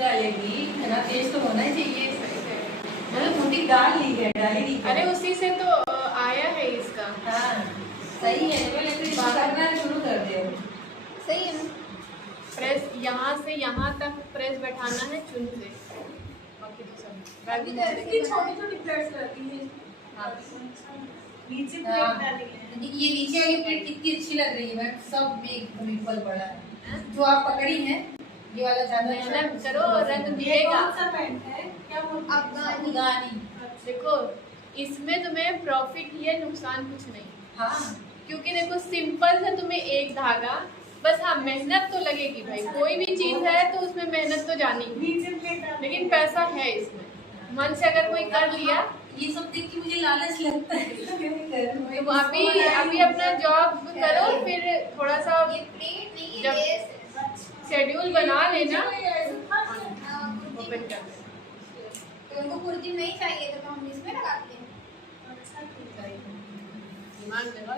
डालेगी है ना, तेज तो होना ही चाहिए। मतलब मोटी डाल ली है, डाली नहीं। अरे उसी से तो आया है इसका। हाँ सही है, पहले फिर करना शुरू कर दे। सही है ना। प्रेस यहाँ से यहाँ तक प्रेस बैठाना है चुन से, बाकी तो सब अभी तो ऐसी छोटी-छोटी प्लेट्स रहती हैं। हाँ। नीचे प्लेट डाली है। ये नीचे वाली प्लेट कितनी अच्छी लग रही है मैम, सब में एकदम इक्वल पड़ा है। जो आप पकड़ी है ये वाला ज्यादा मेहनत करो, रंग ये दिखेगा। कौन सा पैंट है? क्या बोलते हैं? अफगानी। देखो इसमें तुम्हें प्रॉफिट ही है, नुकसान कुछ नहीं। हाँ क्योंकि देखो सिंपल से तुम्हें एक धागा बस। हाँ मेहनत तो लगेगी भाई, कोई भी चीज है तो उसमें मेहनत तो जानी है, नीचे प्लेट डाली। लेकिन पैसा है इसमें। मन से अगर कोई कर लिया, ये सब देख के मुझे लालच लगता है। तो अभी अपना जॉब करो, फिर थोड़ा सा जब शेड्यूल बना लेना ओपन कर देना। तो उनको कुर्ती नहीं चाहिए तो हम इसमें लगाते हैं। दिमाग लगा।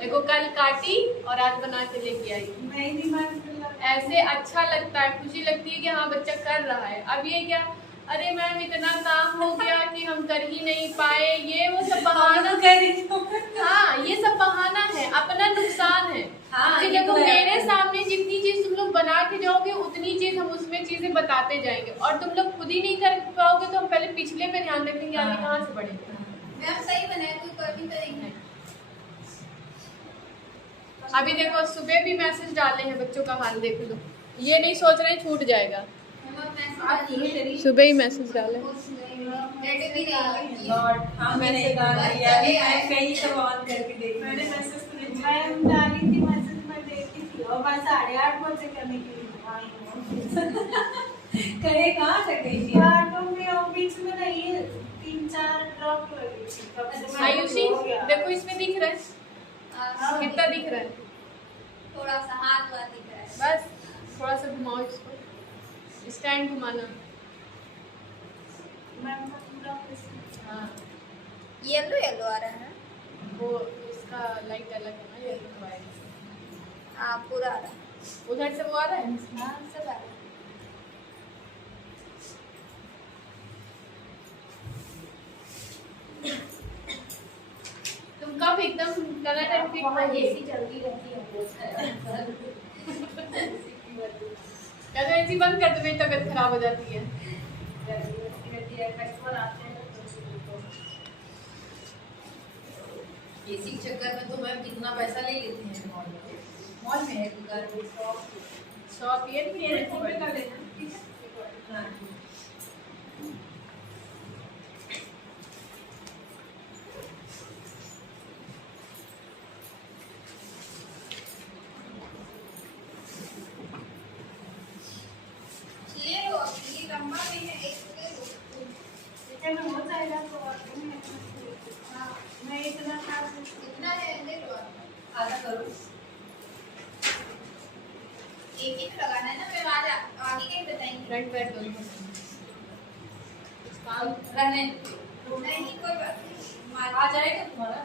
देखो कल काटी और आज बना के लेके आई। नहीं दिमाग लगा। ऐसे अच्छा लगता है, खुशी लगती है कि हाँ बच्चा कर रहा है। अब ये क्या, अरे मैम इतना काम हो गया कि हम कर ही नहीं पाए, ये वो सब बहाना। हाँ ये सब बहाना है, अपना नुकसान है। हाँ, क्योंकि देखो मेरे सामने जितनी चीज तुम लोग बना के जाओगे उतनी चीज हम उसमें चीजें बताते जाएंगे, और तुम लोग खुद ही नहीं कर पाओगे तो हम पहले पिछले पे ध्यान रखेंगे, आगे कहाँ से बढ़ेंगे। मैम सही बनाया, कोई कर भी करेंगे। अभी देखो सुबह भी मैसेज डाले हैं, बच्चों का हाल देख लो। ये नहीं सोच रहे छूट जाएगा, सुबह ही मैसेज डाले। रेडी भी नहीं लॉर्ड हाँ मैंने कहीं सब ऑन करके देखी। मैंने मैसेज तो नहीं, मैं डाली थी मैसेज, मैं देखी थी और मैं 8:30 बजे करने के लिए आई हूँ। करे कहाँ तक गई थी? ऑटो में और बीच में नहीं है, 3-4 ड्रॉप लगी थी। तब से मैं आयुषी हो गया। देखो इसमें दिख रहा है, कितना दिख रहा है? थोड़ा सा हाथ वाथ दिख रहा है। बस थोड़ा सा घुमाओ इसको, स्टैंड घुमाना। मैम का पूरा प्रेस। हाँ येलो येलो आ रहा है। वो इसका लाइट अलग है ना, ये तो आएगा। हाँ पूरा आ रहा है। उधर से वो आ रहा है। हाँ सब आ रहा है। तुम कब एकदम कलर एंड फिट होगी? जल्दी रहती है। या तो ऐसी बंद कर दो, मेरी तबीयत खराब हो जाती है। एसी के चक्कर में तो मैम कितना पैसा ले लेते हैं मॉल में। मॉल में है दुकान, शॉप ये नहीं है। फोटो कर लेना, ठीक है? हाँ ले लो, ये लंबा नहीं है, एक ले लो। इतने में हो जाएगा तो और नहीं। हाँ मैं इतना खास इतना है, ले लो आप। आधा करो। एक ही तो लगाना है ना, मैं आगे कहीं बताएंगे। फ्रंट बैक दोनों काम रहने नहीं कोई बात नहीं, आ जाएगा तुम्हारा।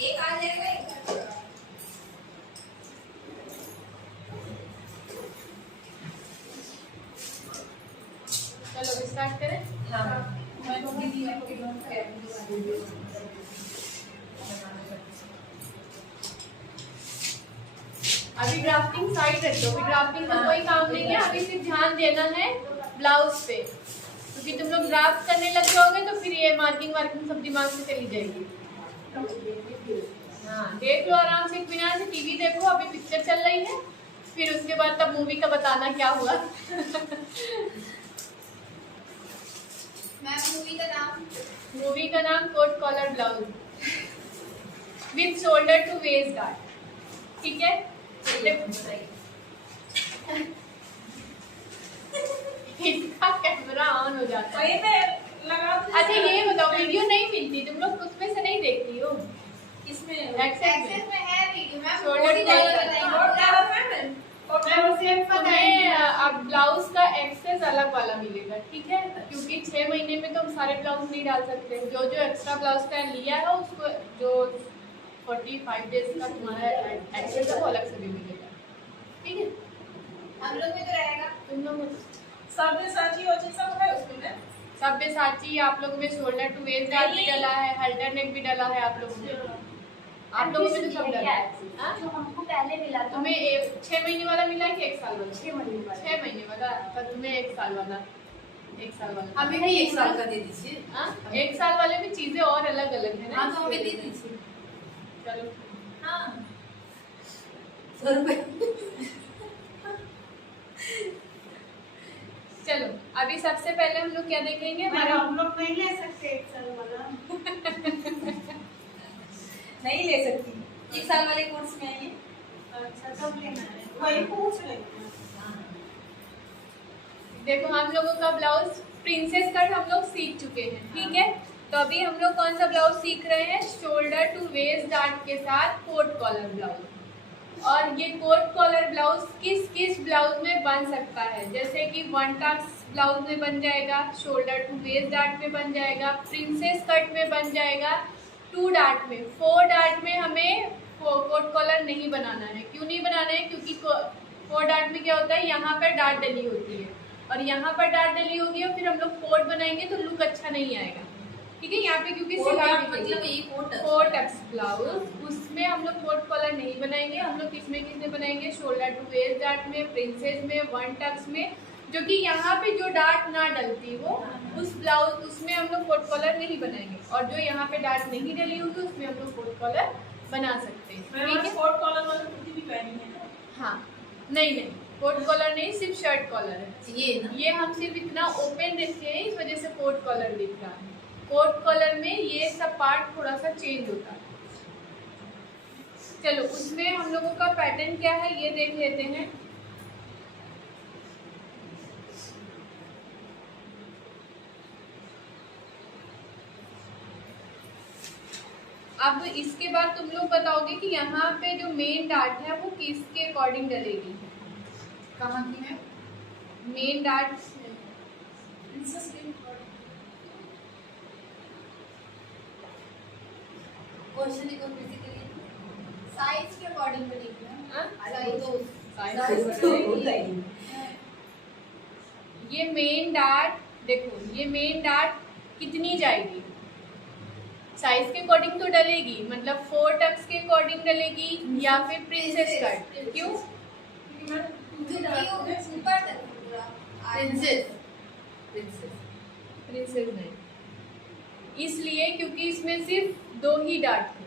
एक आ जाएगा, एक आ जाएगा। चलो स्टार्ट करें। हाँ मैं तो दीदी को अभी ड्राफ्टिंग साइड रख दो, अभी ड्राफ्टिंग का कोई काम नहीं है। अभी सिर्फ ध्यान देना है ब्लाउज पे, क्योंकि तुम लोग ड्राफ्ट करने लग जाओगे तो फिर ये मार्किंग वार्किंग सब दिमाग से चली जाएगी। हाँ देख लो आराम से, इत्मीनान से टीवी देखो, अभी पिक्चर चल रही है, फिर उसके बाद तब मूवी का बताना क्या हुआ। मैम मूवी का नाम coat collar blouse with shoulder to waist guard, ठीक है? इसका कैमरा ऑन हो जाता है। अच्छा ये बताओ, वीडियो नहीं मिलती तुम लोग उसमें से नहीं देखती हो? इसमें एक्सेस में है वीडियो मैम, शोल्डर तुम्हें अब ब्लाउज का एक्सेस अलग वाला मिलेगा, ठीक है? क्योंकि 6 महीने में तो हम सारे ब्लाउज नहीं डाल सकते। जो जो एक्स्ट्रा ब्लाउज का लिया है उसको जो 45 डेज का तुम्हारा एक्सेस है वो अलग से भी मिलेगा, ठीक है? हम लोग में तो रहेगा। तुम लोग सब्यसाची और सब है उसमें ना? सब्यसाची आप लोगों में शोल्डर टू वेस्ट डार्ट भी डला है, हल्टर नेक भी डला है आप लोगों में। आप लोगों में तो सब डला है। जो हमको पहले मिला था तुम्हें 6 महीने वाला मिला कि 1 साल वाला? 6 महीने वाला। 6 महीने वाला, पर तुम्हें 1 साल वाला। 1 साल वाला हमें भी 1 साल का दे दीजिए। हाँ, 1 साल वाले में चीजें और अलग अलग है ना। हाँ तो हमें दे दीजिए। चलो हाँ 100 रुपए। चलो अभी सबसे पहले हम लोग क्या देखेंगे? पर हम लोग नहीं ले सकते 1 साल वाला। नहीं ले सकती, 1 साल वाले कोर्स में आइए। अच्छा कब लेना है? वही पूछ रही हूँ। देखो हम लोगों का ब्लाउज प्रिंसेस कट हम लोग सीख चुके हैं, ठीक है। तो अभी हम लोग कौन सा ब्लाउज सीख रहे हैं? शोल्डर टू वेस्ट डार्ट के साथ कोट कॉलर ब्लाउज। और ये कोट कॉलर ब्लाउज किस किस ब्लाउज में बन सकता है? जैसे कि 1 टक्स ब्लाउज में बन जाएगा, शोल्डर टू वेस्ट डार्ट में बन जाएगा, प्रिंसेस कट में बन जाएगा, 2 डार्ट में। 4 डार्ट में हमें कोट कॉलर नहीं बनाना है। क्यों नहीं बनाना है? क्योंकि 4 डार्ट में क्या होता है, यहाँ पर डार्ट डली होती है और यहाँ पर डार्ट डली होगी और फिर हम लोग कोट बनाएंगे तो लुक अच्छा नहीं आएगा, ठीक है। यहाँ पे क्योंकि मतलब ये 4 टक्स ब्लाउज, उसमें हम लोग कोट कॉलर नहीं बनाएंगे। हम लोग किसमें बनाएंगे? शोल्डर टू वेस्ट डार्ट में, प्रिंसेस में, 1 टक्स में, जो कि यहाँ पे जो डार्ट ना डलती हो उस ब्लाउज उसमें हम लोग कोट कॉलर नहीं बनाएंगे। और जो यहाँ पे डार्ट नहीं डली होगी उसमें हम लोग कोट कॉलर बना सकते हैं, ठीक है। कोट कॉलर वाली कुर्ती भी पहनी है ना? हाँ नहीं कोट कॉलर नहीं, सिर्फ शर्ट कॉलर है ये ना। ये हम सिर्फ इतना ओपन रखते हैं, इस वजह से कोट कॉलर दिख रहा है। कोट कॉलर में ये सब पार्ट थोड़ा सा चेंज होता है। चलो उसमें हम लोगों का पैटर्न क्या है ये देख लेते हैं। अब इसके बाद तुम लोग बताओगे कि यहाँ पे जो मेन डार्ट है वो किसके अकॉर्डिंग डलेगी? कहाँ की है? मेन डार्ट क्वेश्चन एक और किसी के लिए साइज के अकॉर्डिंग बनेगी ना। ये मेन डार्ट देखो, ये मेन डार्ट कितनी जाएगी? साइज के अकॉर्डिंग तो डलेगी, मतलब 4 टक्स के अकॉर्डिंग डलेगी या फिर प्रिंसेस कट। क्यों? ऊपर तक पूरा प्रिंसेस नहीं, इसलिए क्योंकि इसमें सिर्फ 2 ही डार्ट है।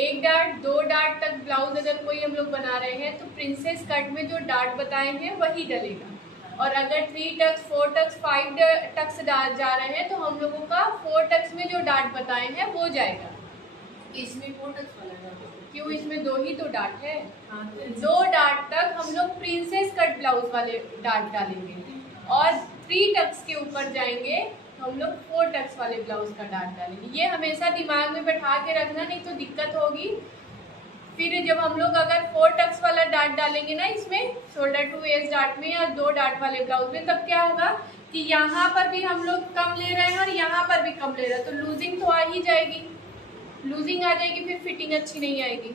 1 डार्ट 2 डार्ट तक ब्लाउज अगर कोई हम लोग बना रहे हैं तो प्रिंसेस कट में जो डार्ट बताए हैं वही डलेगा। और अगर 3 टक्स 4 टक्स 5 टक्स जा रहे हैं तो हम लोगों का 4 टक्स में जो डार्ट बताए हैं वो जाएगा। इसमें 4 टक्स वाला है। क्यों? इसमें 2 ही तो डार्ट है। हाँ, 2 डार्ट तक हम लोग प्रिंसेस कट ब्लाउज वाले डार्ट डालेंगे और 3 टक्स के ऊपर जाएंगे तो हम लोग 4 टक्स वाले ब्लाउज का डार्ट डालेंगे। ये हमेशा दिमाग में बैठा के रखना, नहीं तो दिक्कत होगी। फिर जब हम लोग अगर 4 टक्स वाला डार्ट डालेंगे ना इसमें शोल्डर टू वेस्ट डार्ट में या 2 डार्ट वाले ब्लाउज में, तब क्या होगा कि यहाँ पर भी हम लोग कम ले रहे हैं और यहाँ पर भी कम ले रहे हैं, तो लूजिंग तो आ ही जाएगी। लूजिंग आ जाएगी, फिर फिटिंग अच्छी नहीं आएगी।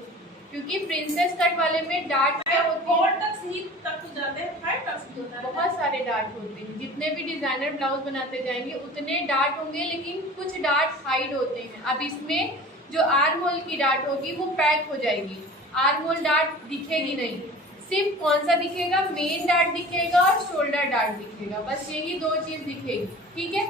क्योंकि प्रिंसेस कट वाले में डार्ट क्या होती है? 4 टक्स ही तक तो जाते हैं, 5 टक्स भी होता है। बहुत सारे डार्ट होते हैं। जितने भी डिजाइनर ब्लाउज बनाते जाएंगे उतने डार्ट होंगे, लेकिन कुछ डार्ट हाइड होते हैं। अब इसमें जो आर्म होल की डार्ट होगी वो पैक हो जाएगी, आर्म होल डार्ट दिखेगी नहीं। सिर्फ कौन सा दिखेगा? मेन डार्ट दिखेगा और शोल्डर डार्ट दिखेगा, बस यही 2 चीज दिखेगी, ठीक है।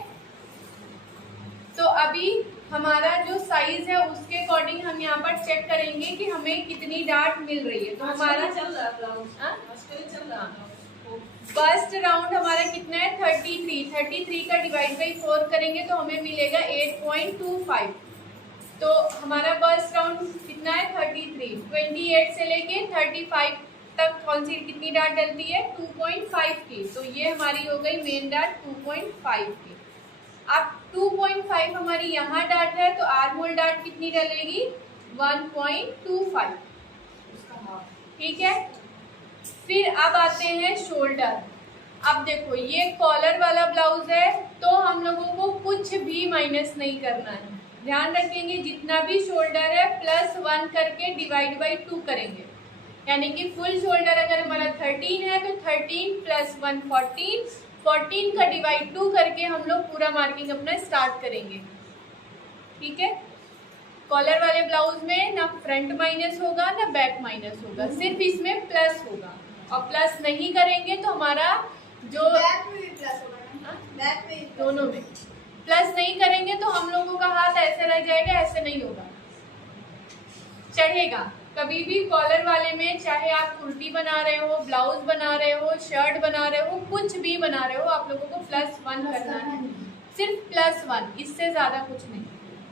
तो अभी हमारा जो साइज है उसके अकॉर्डिंग हम यहाँ पर चेक करेंगे कि हमें कितनी डार्ट मिल रही है। तो हमारा चल रहा है ब्लाउज, हाँ? आजकल चल रहा है। फर्स्ट राउंड हमारा कितना है? 33 का डिवाइड बाई 4 करेंगे तो हमें मिलेगा 8.25। तो हमारा फर्स्ट राउंड कितना है? 33। 28 से लेके 35 तक कौन सी कितनी डार्ट डलती है? 2.5 की। तो ये हमारी हो गई मेन डार्ट 2.5 की। अब 2.5 हमारी यहाँ डार्ट है तो आर्म होल डार्ट कितनी डलेगी? 1.25, ठीक है। फिर अब आते हैं शोल्डर। अब देखो ये कॉलर वाला ब्लाउज है तो हम लोगों को कुछ भी माइनस नहीं करना है। ध्यान रखेंगे जितना भी शोल्डर है +1 करके डिवाइड बाई 2 करेंगे, यानी कि फुल शोल्डर अगर हमारा 13 है तो 13 प्लस 1 14, 14 का डिवाइड 2 करके हम लोग पूरा मार्किंग अपना स्टार्ट करेंगे। ठीक है, कॉलर वाले ब्लाउज में ना फ्रंट माइनस होगा ना बैक माइनस होगा, सिर्फ इसमें प्लस होगा। और प्लस नहीं करेंगे तो हमारा जो बैक में भी प्लस होगा ना, बैक में भी plus दोनों में प्लस नहीं करेंगे तो हम लोगों का हाथ ऐसे रह जाएगा, ऐसे नहीं होगा, चढ़ेगा। कभी भी कॉलर वाले में चाहे आप कुर्ती बना रहे हो, ब्लाउज बना रहे हो, शर्ट बना रहे हो, कुछ भी बना रहे हो, आप लोगों को +1 करना है, सिर्फ +1, इससे ज्यादा कुछ नहीं।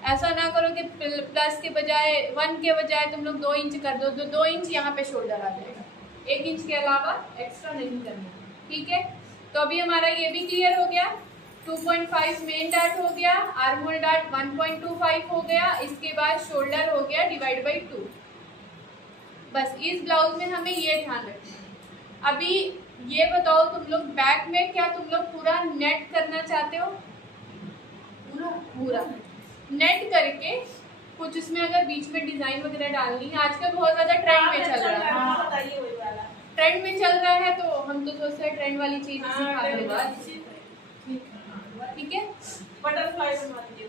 ऐसा ना करो कि प्लस के बजाय 1 के बजाय तुम लोग 2 इंच कर दो, तो 2 इंच यहाँ पे शोल्डर आ जाएगा, 1 इंच के अलावा एक्स्ट्रा नहीं करना। ठीक है, तो अभी हमारा ये भी क्लियर हो गया। 2.5 मेन डार्ट हो गया, आर्म होल डार्ट 1.25 हो गया, इसके बाद शोल्डर हो गया डिवाइड बाई 2। बस इस ब्लाउज में हमें ये ध्यान रखना है। अभी ये बताओ तुम लोग बैक में क्या तुम लोग पूरा नेट करना चाहते हो? पूरा नेट करके कुछ उसमें अगर बीच में डिजाइन वगैरह डालनी है, आजकल बहुत ज्यादा ट्रेंड में चल रहा है, बताइए वही वाला ट्रेंड में चल रहा है, तो हम तो सोचते हैं ट्रेंड वाली चीज सिखा देंगे। ठीक है, बटरफ्लाई बना दीजिए।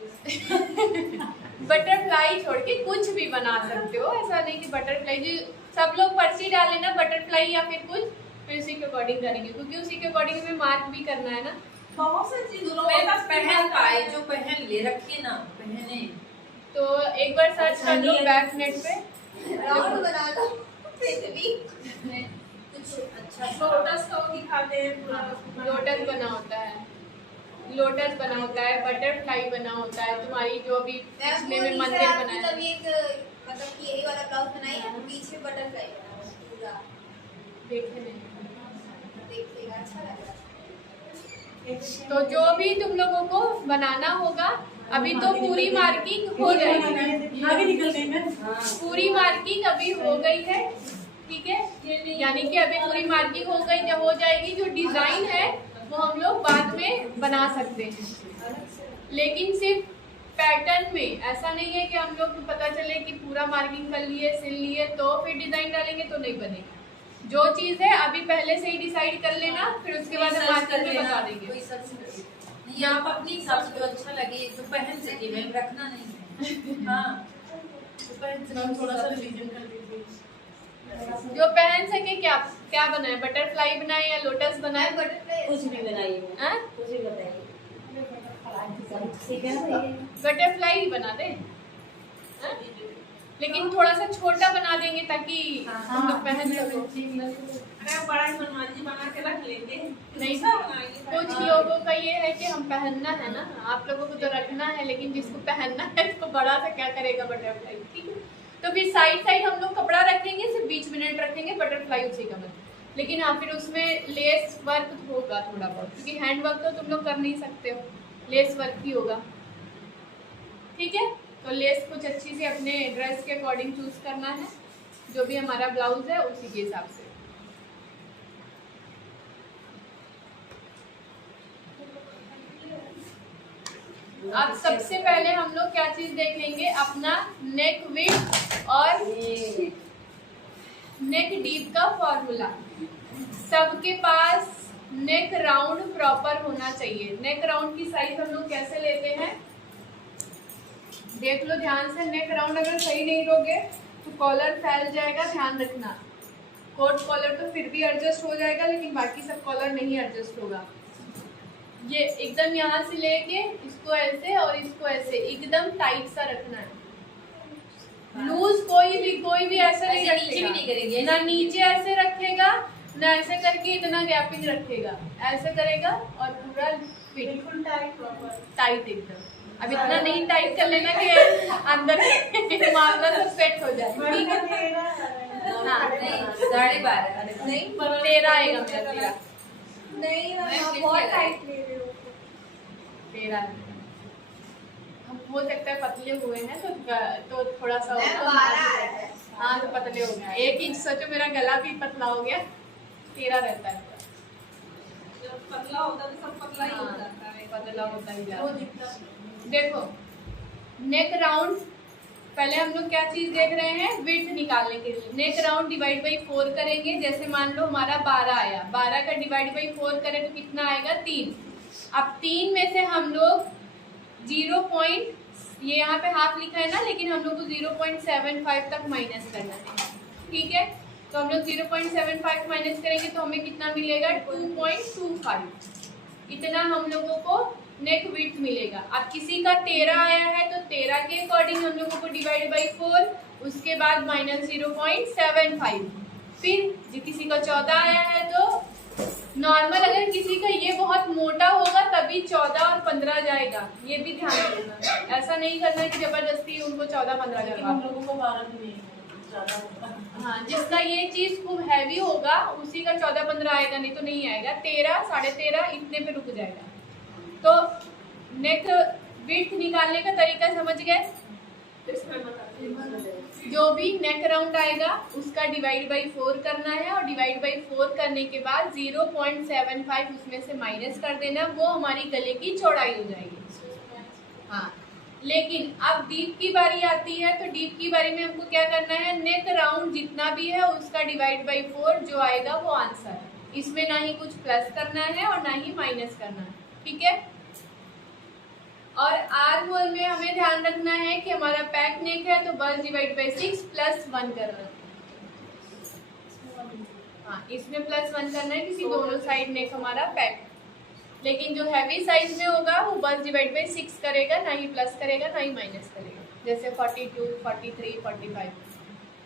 बटरफ्लाई छोड़ के कुछ भी बना सकते हो, ऐसा नहीं कि बटरफ्लाई जो सब लोग पर्ची डाले ना बटरफ्लाई या फिर कुछ, फिर उसी के अकॉर्डिंग करेंगे, क्योंकि उसी के अकॉर्डिंग हमें मार्क भी करना है ना। बहुत से चीज पहन पाए, जो पहन ले रखे ना पहने, तो एक बार सर्च कर लो बैक नेट पे, राउंड बना लो पृथ्वी। कुछ अच्छा लोटस को दिखाते हैं पूरा। लोटस बना होता है, लोटस बना होता है, बटरफ्लाई बना होता है, तुम्हारी जो भी पिछले में मंदिर बनाया तब एक मतलब कि यही वाला ब्लाउज बनाई है, पीछे बटरफ्लाई बना है पूरा, देखने। देखिएगा अच्छा लगेगा। तो जो भी तुम लोगों को बनाना होगा, अभी तो पूरी मार्किंग हो जाएगी, आगे निकल गई मैं। पूरी मार्किंग अभी हो गई है। ठीक है, यानी कि अभी पूरी मार्किंग हो गई, जब हो जाएगी जो डिजाइन है वो हम लोग बाद में बना सकते हैं, लेकिन सिर्फ पैटर्न में। ऐसा नहीं है कि हम लोग को पता चले कि पूरा मार्किंग कर लिए, सिल लिए, तो फिर डिजाइन डालेंगे तो नहीं बनेगा। जो चीज है अभी पहले से ही डिसाइड कर लेना, फिर उसके बाद हम मार्किंग में बता देंगे। कोई सर्च कर नहीं, आप अपनी हिसाब से जो अच्छा लगे, जो पहन सके, मैम रखना नहीं है। हाँ, जो पहन सके थोड़ा सा रिवीजन कर दीजिए। जो पहन सके। क्या क्या बनाए, बटरफ्लाई बनाए या लोटस बनाए? बटरफ्लाई कुछ भी बनाइए, हाँ? कुछ भी बताइए। बटरफ्लाई ही बना दे, हाँ? लेकिन थोड़ा सा छोटा बना देंगे ताकि हम लोग पहन सको। अरे बड़ा हनुमान जी बना के रख लेते हैं। नहीं, ऐसा बनाइए। कुछ लोगों का ये है कि हम पहनना है ना, आप लोगों को तो रखना है, लेकिन जिसको पहनना है तो बड़ा सा क्या करेगा बटरफ्लाई। ठीक है, तो फिर साइड साइड हम लोग कपड़ा रखेंगे, सिर्फ बीच में नेट रखेंगे, बटरफ्लाई उसी का मतलब। लेकिन हाँ, फिर उसमें लेस वर्क होगा थोड़ा बहुत, क्योंकि हैंड वर्क तो तुम लोग कर नहीं सकते हो, लेस वर्क ही होगा। ठीक है, तो लेस कुछ अच्छी से अपने ड्रेस के अकॉर्डिंग चूज करना है, जो भी हमारा ब्लाउज है उसी के हिसाब से। अब सबसे पहले हम लोग क्या चीज देख लेंगे, अपना नेक विड्थ और नेक डीप का फॉर्मूला। सबके पास नेक राउंड प्रॉपर होना चाहिए। नेक राउंड की साइज हम लोग कैसे लेते हैं, देख लो ध्यान से। नेक राउंड अगर सही नहीं लोगे तो कॉलर फैल जाएगा, ध्यान रखना। कोट कॉलर तो फिर भी एडजस्ट हो जाएगा, लेकिन बाकी सब कॉलर नहीं एडजस्ट होगा। ये एकदम यहाँ से लेके इसको ऐसे और इसको ऐसे एकदम टाइट सा रखना है। लूज कोई भी ऐसा नहीं ऐसे नीचे भी रखेगा, नहीं करेंगे, ना नीचे ऐसे रखेगा, ना ऐसे करके इतना गैपिंग रखेगा। ऐसे करेगा और पूरा फिट बिल्कुल टाइट प्रॉपर। टाइट एकदम। अब इतना नहीं टाइट कर लेना कि अंदर मामला सब सेट हो जाए। ठीक है, हाँ, नहीं 12.5 नहीं 13 आएगा मेरा, 13 नहीं मैं आप फिर बहुत क्या टाइट ले रहे हो। 13 हम हो सकता है पतले हुए हैं तो थोड़ा सा मैं होगा। 12 है। हाँ, तो पतले हो गया 1 इंच। सोचो मेरा गला भी पतला हो गया, 13 रहता है। जब पतला होता है तो सब पतला ही हो हाँ, जाता है। पतला होता ही वो जाता है। दिखता है। देखो, नेक राउंड पहले हम लोग क्या चीज देख रहे हैं, विड्थ निकालने के लिए नेक राउंड डिवाइड बाई 4 करेंगे। जैसे मान लो हमारा 12 आया, 12 का डिवाइड बाई 4 करें तो कितना आएगा 3। अब 3 में से हम लोग 0. ये यहाँ पे हाफ लिखा है ना, लेकिन हम लोग को 0.75 तक माइनस करना है, ठीक है। तो हम लोग 0.75 माइनस करेंगे तो हमें कितना मिलेगा 2.25। इतना हम लोगों को नेक विड्थ मिलेगा। अब किसी का 13 आया है तो 13 के अकॉर्डिंग हम लोगों को डिवाइड बाई 4, उसके बाद माइनस 0.75। फिर जो किसी का 14 आया है तो नॉर्मल, अगर किसी का ये बहुत मोटा होगा तभी 14 और 15 जाएगा, ये भी ध्यान रखना। ऐसा नहीं करना है कि जबरदस्ती उनको 14-15 जाएगा। हम लोगों को 12 भी नहीं ज्यादा होता। हाँ, जिसका ये चीज खूब हैवी होगा उसी का 14-15 आएगा, नहीं तो नहीं आएगा। 13, 13.5 इतने पे रुक जाएगा। तो नेक विड्थ निकालने का तरीका समझ गए। जो भी नेक राउंड आएगा उसका डिवाइड बाई 4 करना है, और डिवाइड बाई 4 करने के बाद 0.75 उसमें से माइनस कर देना, वो हमारी गले की चौड़ाई हो जाएगी। हाँ, लेकिन अब डीप की बारी आती है, तो डीप की बारी में हमको क्या करना है, नेक राउंड जितना भी है उसका डिवाइड बाई 4 जो आएगा वो आंसर है। इसमें ना ही कुछ प्लस करना है और ना ही माइनस करना है, ठीक है। और आर्म होल में हमें ध्यान रखना है कि हमारा पैक नेक है तो बस डिवाइड बाई 6 प्लस 1 करना है। हाँ, इसमें प्लस 1 करना है क्योंकि दोनों साइड नेक हमारा पैक। लेकिन जो हैवी साइज में होगा वो बस डिवाइड बाई 6 करेगा, ना ही प्लस करेगा ना ही माइनस करेगा, जैसे 42, 43, 45,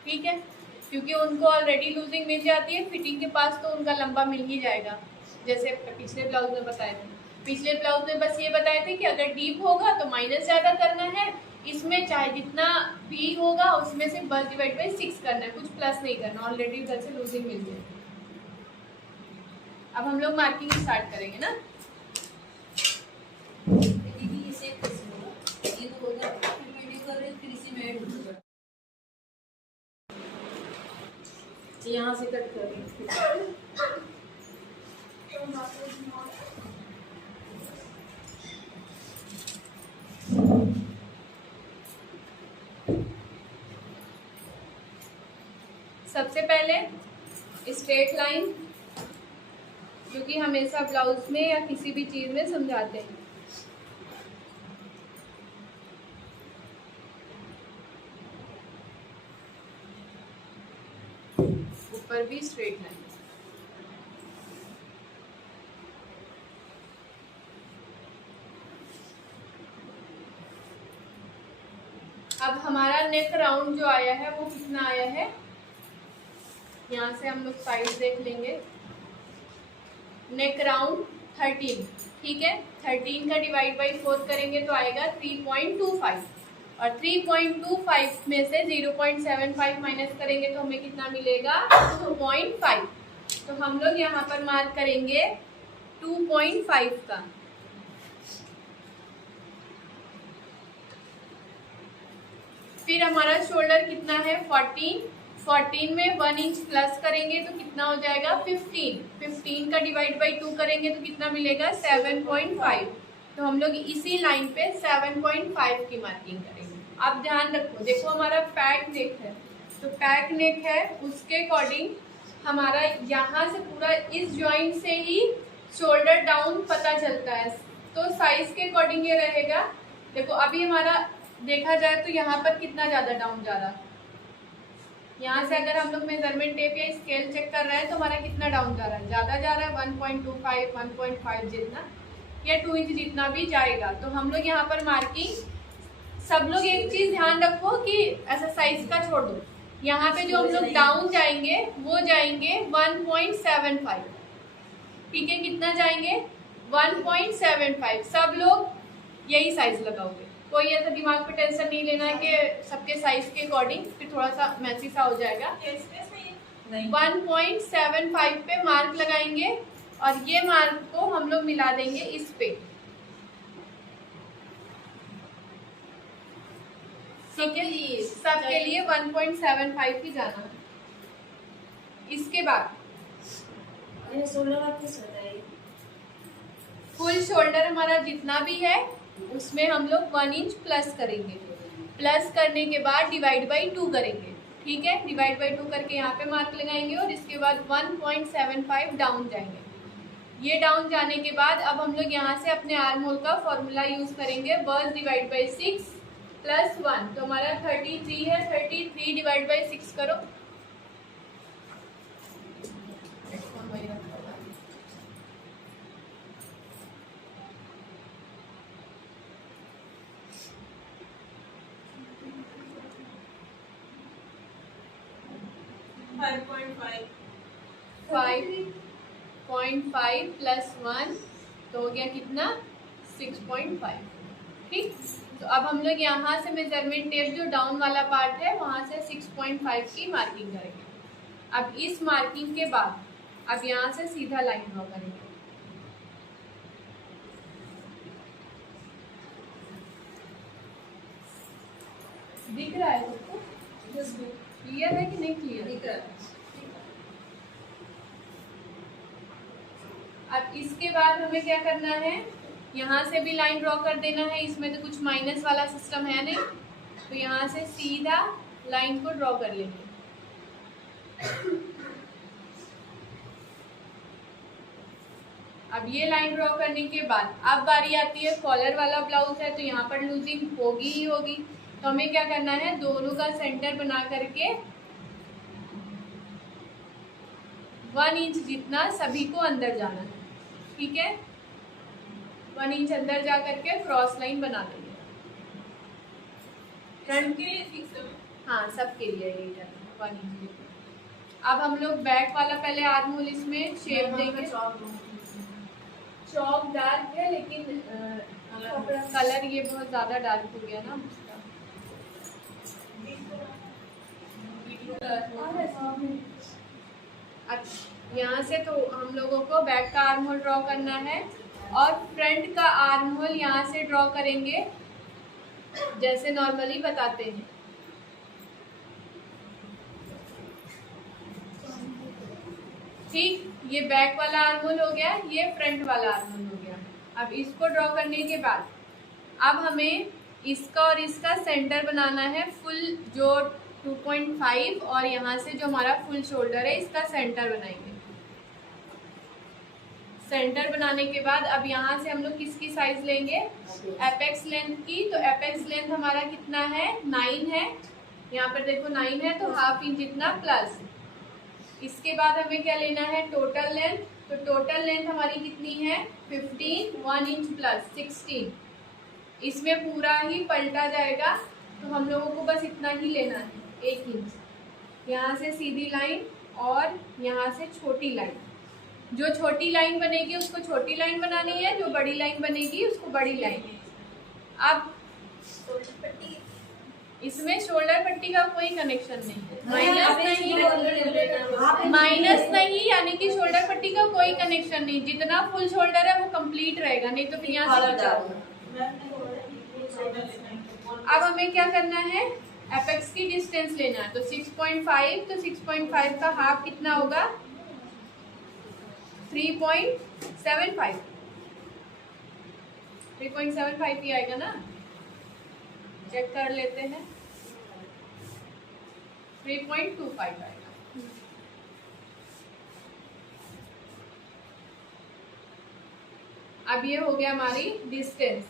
ठीक है। क्योंकि उनको ऑलरेडी लूजिंग मिल जाती है, फिटिंग के पास तो उनका लंबा मिल ही जाएगा, जैसे पिछले ब्लाउज में बताए थे। पिछले ब्लाउज में बस ये बताए थे कि अगर डीप होगा तो माइनस ज़्यादा करना है, इसमें चाहे जितना भी होगा उसमें से बस डिवाइड बाई 6 करना है, कुछ प्लस नहीं करना, ऑलरेडी उधर से लूजिंग मिल जाएगी। अब हम लोग मार्किंग स्टार्ट करेंगे ना। दीदी इसे कैसे होगा, ये तो होगा फिर वीडियो कर रहे फिर इसी में ऐड होगा, यहाँ से कट कर रही सबसे पहले स्ट्रेट लाइन, क्योंकि हमेशा ब्लाउज में या किसी भी चीज में समझाते हैं। ऊपर भी स्ट्रेट लाइन। अब हमारा नेक राउंड जो आया है वो कितना आया है, यहाँ से हम लोग साइज देख लेंगे। नेक राउंड 13, ठीक है। 13 का डिवाइड बाई 4 करेंगे तो आएगा 3.25, और 3.25 में से 0.75 माइनस करेंगे तो हमें कितना मिलेगा 2.5। तो हम लोग यहाँ पर मार्क करेंगे 2.5 का। फिर हमारा शोल्डर कितना है 14 में 1 इंच प्लस करेंगे तो कितना हो जाएगा 15 का डिवाइड बाई 2 करेंगे तो कितना मिलेगा 7.5। तो हम लोग इसी लाइन पे 7.5 की मार्किंग करेंगे। अब ध्यान रखो, देखो हमारा पैक नेक है, तो पैक नेक है उसके अकॉर्डिंग हमारा यहाँ से पूरा इस जॉइंट से ही शोल्डर डाउन पता चलता है, तो साइज के अकॉर्डिंग ये रहेगा। देखो अभी हमारा देखा जाए तो यहाँ पर कितना ज़्यादा डाउन जा रहा है, यहाँ से अगर हम लोग मेजरमेंट टेप या स्केल चेक कर रहे हैं तो हमारा कितना डाउन जा रहा है, ज़्यादा जा रहा है 1.25, 1.5 जितना या 2 इंच जितना भी जाएगा। तो हम लोग यहाँ पर मार्किंग, सब लोग एक चीज़ ध्यान रखो कि ऐसा साइज का छोड़ दो, यहाँ पे जो हम लोग डाउन जाएंगे वो जाएंगे 1.75, ठीक है। कितना जाएंगे 1.75। सब लोग यही साइज लगाओगे, कोई ऐसा दिमाग पे टेंशन नहीं लेना है कि सबके साइज के अकॉर्डिंग, फिर थोड़ा सा मैसी सा हो जाएगा। 1.75 पे मार्क लगाएंगे और ये मार्क को हम लोग मिला देंगे इस पे, ठीक है। सबके लिए 1.75 ही जाना है। इसके बाद फुल शोल्डर हमारा जितना भी है उसमें हम लोग 1 इंच प्लस करेंगे। प्लस करने के बाद डिवाइड बाई 2 करेंगे, ठीक है। डिवाइड बाई 2 करके यहाँ पे मार्क लगाएंगे और इसके बाद 1.75 डाउन जाएंगे। ये डाउन जाने के बाद अब हम लोग यहाँ से अपने आर्म होल का फॉर्मूला यूज करेंगे, बर्स डिवाइड बाई 6 प्लस 1, तो हमारा 33 है। 33 डिवाइड बाई 6 करो, वही रखा होगा। फाइव 5.5 प्लस 1 तो हो गया कितना 6.5, ठीक। तो अब हम लोग यहाँ से मेजरमेंट टेप जो डाउन वाला पार्ट है वहाँ से 6.5 की मार्किंग करेंगे। अब इस मार्किंग के बाद अब यहाँ से सीधा लाइन ड्रॉ करेंगे। दिख रहा है सबको? क्लियर है कि नहीं क्लियर? दिख रहा है। अब इसके बाद हमें क्या करना है, यहाँ से भी लाइन ड्रॉ कर देना है। इसमें तो कुछ माइनस वाला सिस्टम है नहीं, तो यहाँ से सीधा लाइन को ड्रॉ कर लेंगे। अब ये लाइन ड्रॉ करने के बाद अब बारी आती है कॉलर वाला ब्लाउज है, तो यहाँ पर लूजिंग होगी ही होगी। तो हमें क्या करना है, दोनों का सेंटर बना करके 1 इंच जितना सभी को अंदर जाना है, ठीक है। 1 इंच अंदर जा करके क्रॉस लाइन बना देंगे फ्रंट के लिए, हाँ सबके लिए यही करना 1 इंच जितना। अब हम लोग बैक वाला पहले आर्म होल इसमें शेप देंगे। चौक डार्क है लेकिन कलर ये बहुत ज्यादा डार्क हो गया ना उसका। अब यहाँ से तो हम लोगों को बैक का आर्म होल ड्रॉ करना है और फ्रंट का आर्म होल यहाँ से ड्रॉ करेंगे जैसे नॉर्मली बताते हैं। ठीक, ये बैक वाला आर्म होल हो गया, ये फ्रंट वाला आर्म होल हो गया। अब इसको ड्रॉ करने के बाद अब हमें इसका और इसका सेंटर बनाना है फुल, जो 2.5 और यहाँ से जो हमारा फुल शोल्डर है इसका सेंटर बनाएंगे। सेंटर बनाने के बाद अब यहाँ से हम लोग किसकी साइज लेंगे, एपेक्स लेंथ की। तो एपेक्स लेंथ हमारा कितना है, 9 है। यहाँ पर देखो 9 है, तो ½ इंच इतना प्लस। इसके बाद हमें क्या लेना है, टोटल लेंथ। तो टोटल लेंथ हमारी कितनी है, 15, 1 इंच प्लस 16। इसमें पूरा ही पलटा जाएगा, तो हम लोगों को बस इतना ही लेना है, 1 इंच। यहाँ से सीधी लाइन और यहाँ से छोटी लाइन। जो छोटी लाइन बनेगी उसको छोटी लाइन बनानी है, जो बड़ी लाइन बनेगी उसको बड़ी लाइन। अब इसमें शोल्डर पट्टी का कोई कनेक्शन नहीं है, माइनस नहीं, यानी कि शोल्डर पट्टी का कोई कनेक्शन नहीं। जितना फुल शोल्डर है वो कंप्लीट रहेगा, नहीं तो फिर यहाँ से अब हमें क्या करना है, एपेक्स की डिस्टेंस लेना है। तो 6.5, तो 6.5 का हाफ कितना होगा, 3.75। 3.75 ही आएगा ना, चेक कर लेते हैं। 3.25 आएगा। अब ये हो गया हमारी डिस्टेंस।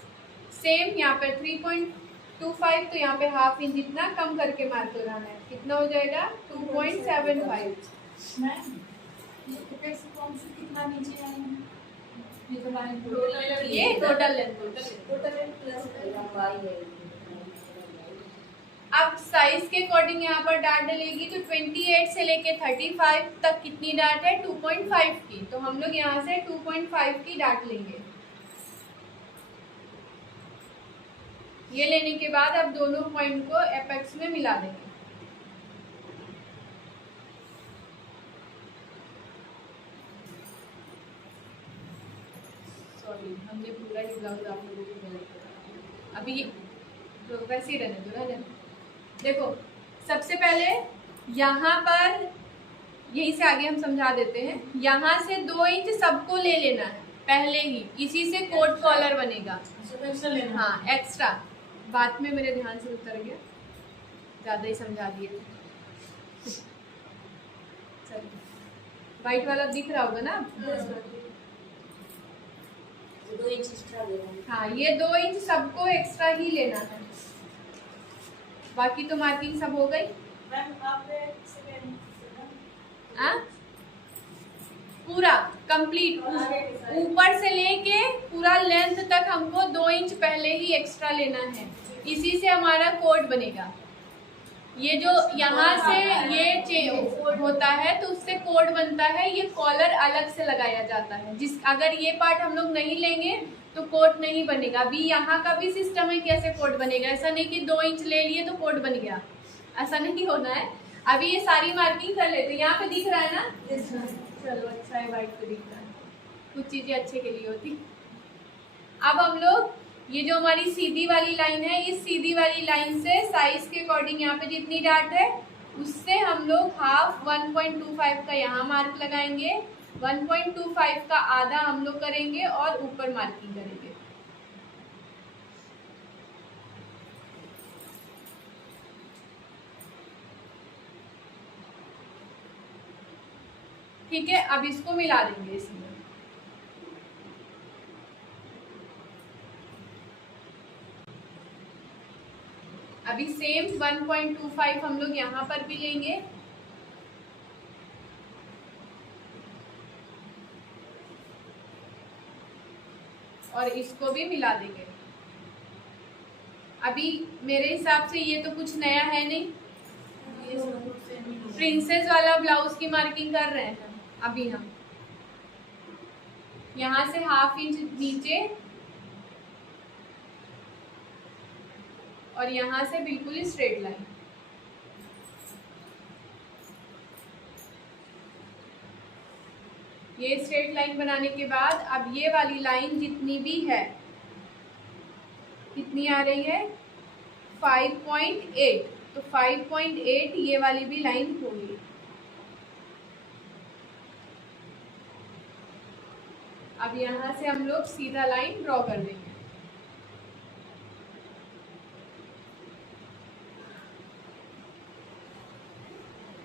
सेम यहाँ पे 3.25, तो यहाँ पे ½ इंच जितना कम करके मार्क लगाना है। कितना हो जाएगा, 2.75। कितना नीचे आएंगे, ये टोटल लेंथ। अब साइज के अकॉर्डिंग यहाँ पर डार्ट डलेगी, तो 28 से लेके 35 तक कितनी डार्ट है, 2.5 की। तो हम लोग यहाँ से 2.5 की डार्ट लेंगे। ये लेने के बाद अब दोनों पॉइंट को एपेक्स में मिला देंगे। सॉरी, हमने पूरा ही ब्लाउज आप लोगों को गलत करा। अभी तो वैसे ही रहने दो। देखो, सबसे पहले यहाँ पर, यहीं से आगे हम समझा देते हैं। यहाँ से 2 इंच सबको ले लेना है पहले ही, इसी से कोट कॉलर बनेगा। हाँ, एक्स्ट्रा बात में मेरे ध्यान से उतर गया, ज़्यादा ही समझा दिए थे। चलिए, वाइट वाला दिख रहा होगा ना? 2 इंच एक्स्ट्रा लेना है। हाँ, ये 2 इंच सबको एक्स्ट्रा ही लेना है। बाकी तो मार्किंग सब हो गई। मैम आप सेकंड हाँ, पूरा कंप्लीट ऊपर से लेके पूरा लेंथ तक हमको 2 इंच पहले ही एक्स्ट्रा लेना है। इसी से हमारा कोट बनेगा। ये जो यहाँ से ये होता है तो उससे कोट बनता है। ये कॉलर अलग से लगाया जाता है। अगर ये पार्ट हम लोग नहीं लेंगे तो कोट नहीं बनेगा। अभी यहाँ का भी सिस्टम है कैसे कोट बनेगा। ऐसा नहीं कि 2 इंच ले लिए तो कोट बन गया, ऐसा नहीं होना है। अभी ये सारी मार्किंग कर लेते हैं। यहाँ पे दिख रहा है ना? चलो अच्छा है, वाइट पे दिख रहा है। कुछ चीजें अच्छे के लिए होती। अब हम लोग ये जो हमारी सीधी वाली लाइन है, इस सीधी वाली लाइन से साइज के अकॉर्डिंग यहाँ पे जितनी डार्ट है उससे हम लोग हाफ 1.25 का यहाँ मार्क लगाएंगे, 1.25 का आधा हम लोग करेंगे और ऊपर मार्किंग करेंगे। ठीक है, अब इसको मिला देंगे इसमें। अभी सेम 1.25 हम लोग यहाँ पर भी लेंगे और इसको भी मिला देंगे। अभी मेरे हिसाब से ये तो कुछ नया है नहीं, प्रिंसेस वाला ब्लाउज की मार्किंग कर रहे हैं अभी हम। यहाँ से हाफ इंच नीचे और यहाँ से बिल्कुल ही स्ट्रेट लाइन। ये स्ट्रेट लाइन बनाने के बाद अब ये वाली लाइन जितनी भी है कितनी आ रही है 5.8, तो 5.8 ये वाली भी लाइन होगी। अब यहाँ से हम लोग सीधा लाइन ड्रॉ कर देंगे।